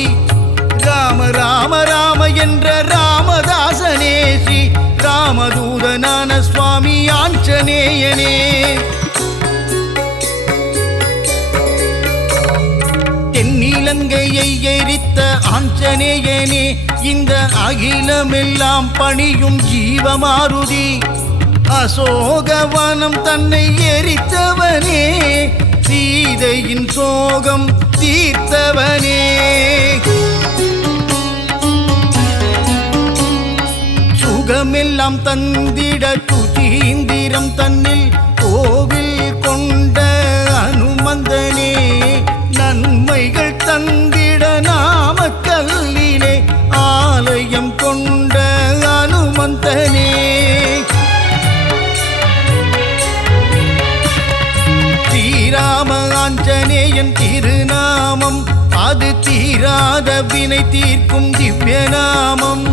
ராம ராம ராம என்ற ராமதாசனே, ஸ்ரீ ராமதூதனான சுவாமி ஆஞ்சநேயனே, தென்னிலங்கையை எரித்த ஆஞ்சநேயனே, இந்த அகிலமெல்லாம் பணியும் ஜீவமாருதி, அசோகவனம் தன்னை எரித்தவனே, சீதையின் சோகம் தீர்த்தவனே, சுகமெல்லாம் தந்திட சுசீந்திரம் தன்னில் கோவில் கொண்ட அனுமந்தனே, நன்மைகள் தந்திட நாமக்கல்லிலே ஆலயம் கொண்ட அனுமந்தனே, ஸ்ரீராம ஆஞ்சநேயன் திருநாமம் அது தீராத வினை தீர்க்கும் திவ்ய நாமம்,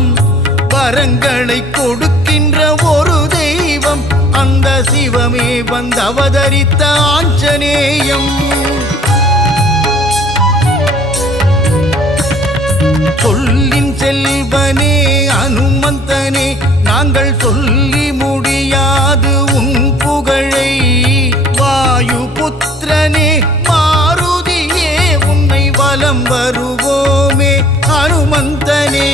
வரங்களை கொடுக்கின்ற ஒரு தெய்வம் அந்த சிவமே வந்து அவதரித்த ஆஞ்சநேயம், சொல்லின் செல்வனே அனுமந்தனே, நாங்கள் சொல்லி முடியாது உன் புகழை, வாயு புத்திரனே மாருதியே உன்னை வலம் வருவோமே அனுமந்தனே.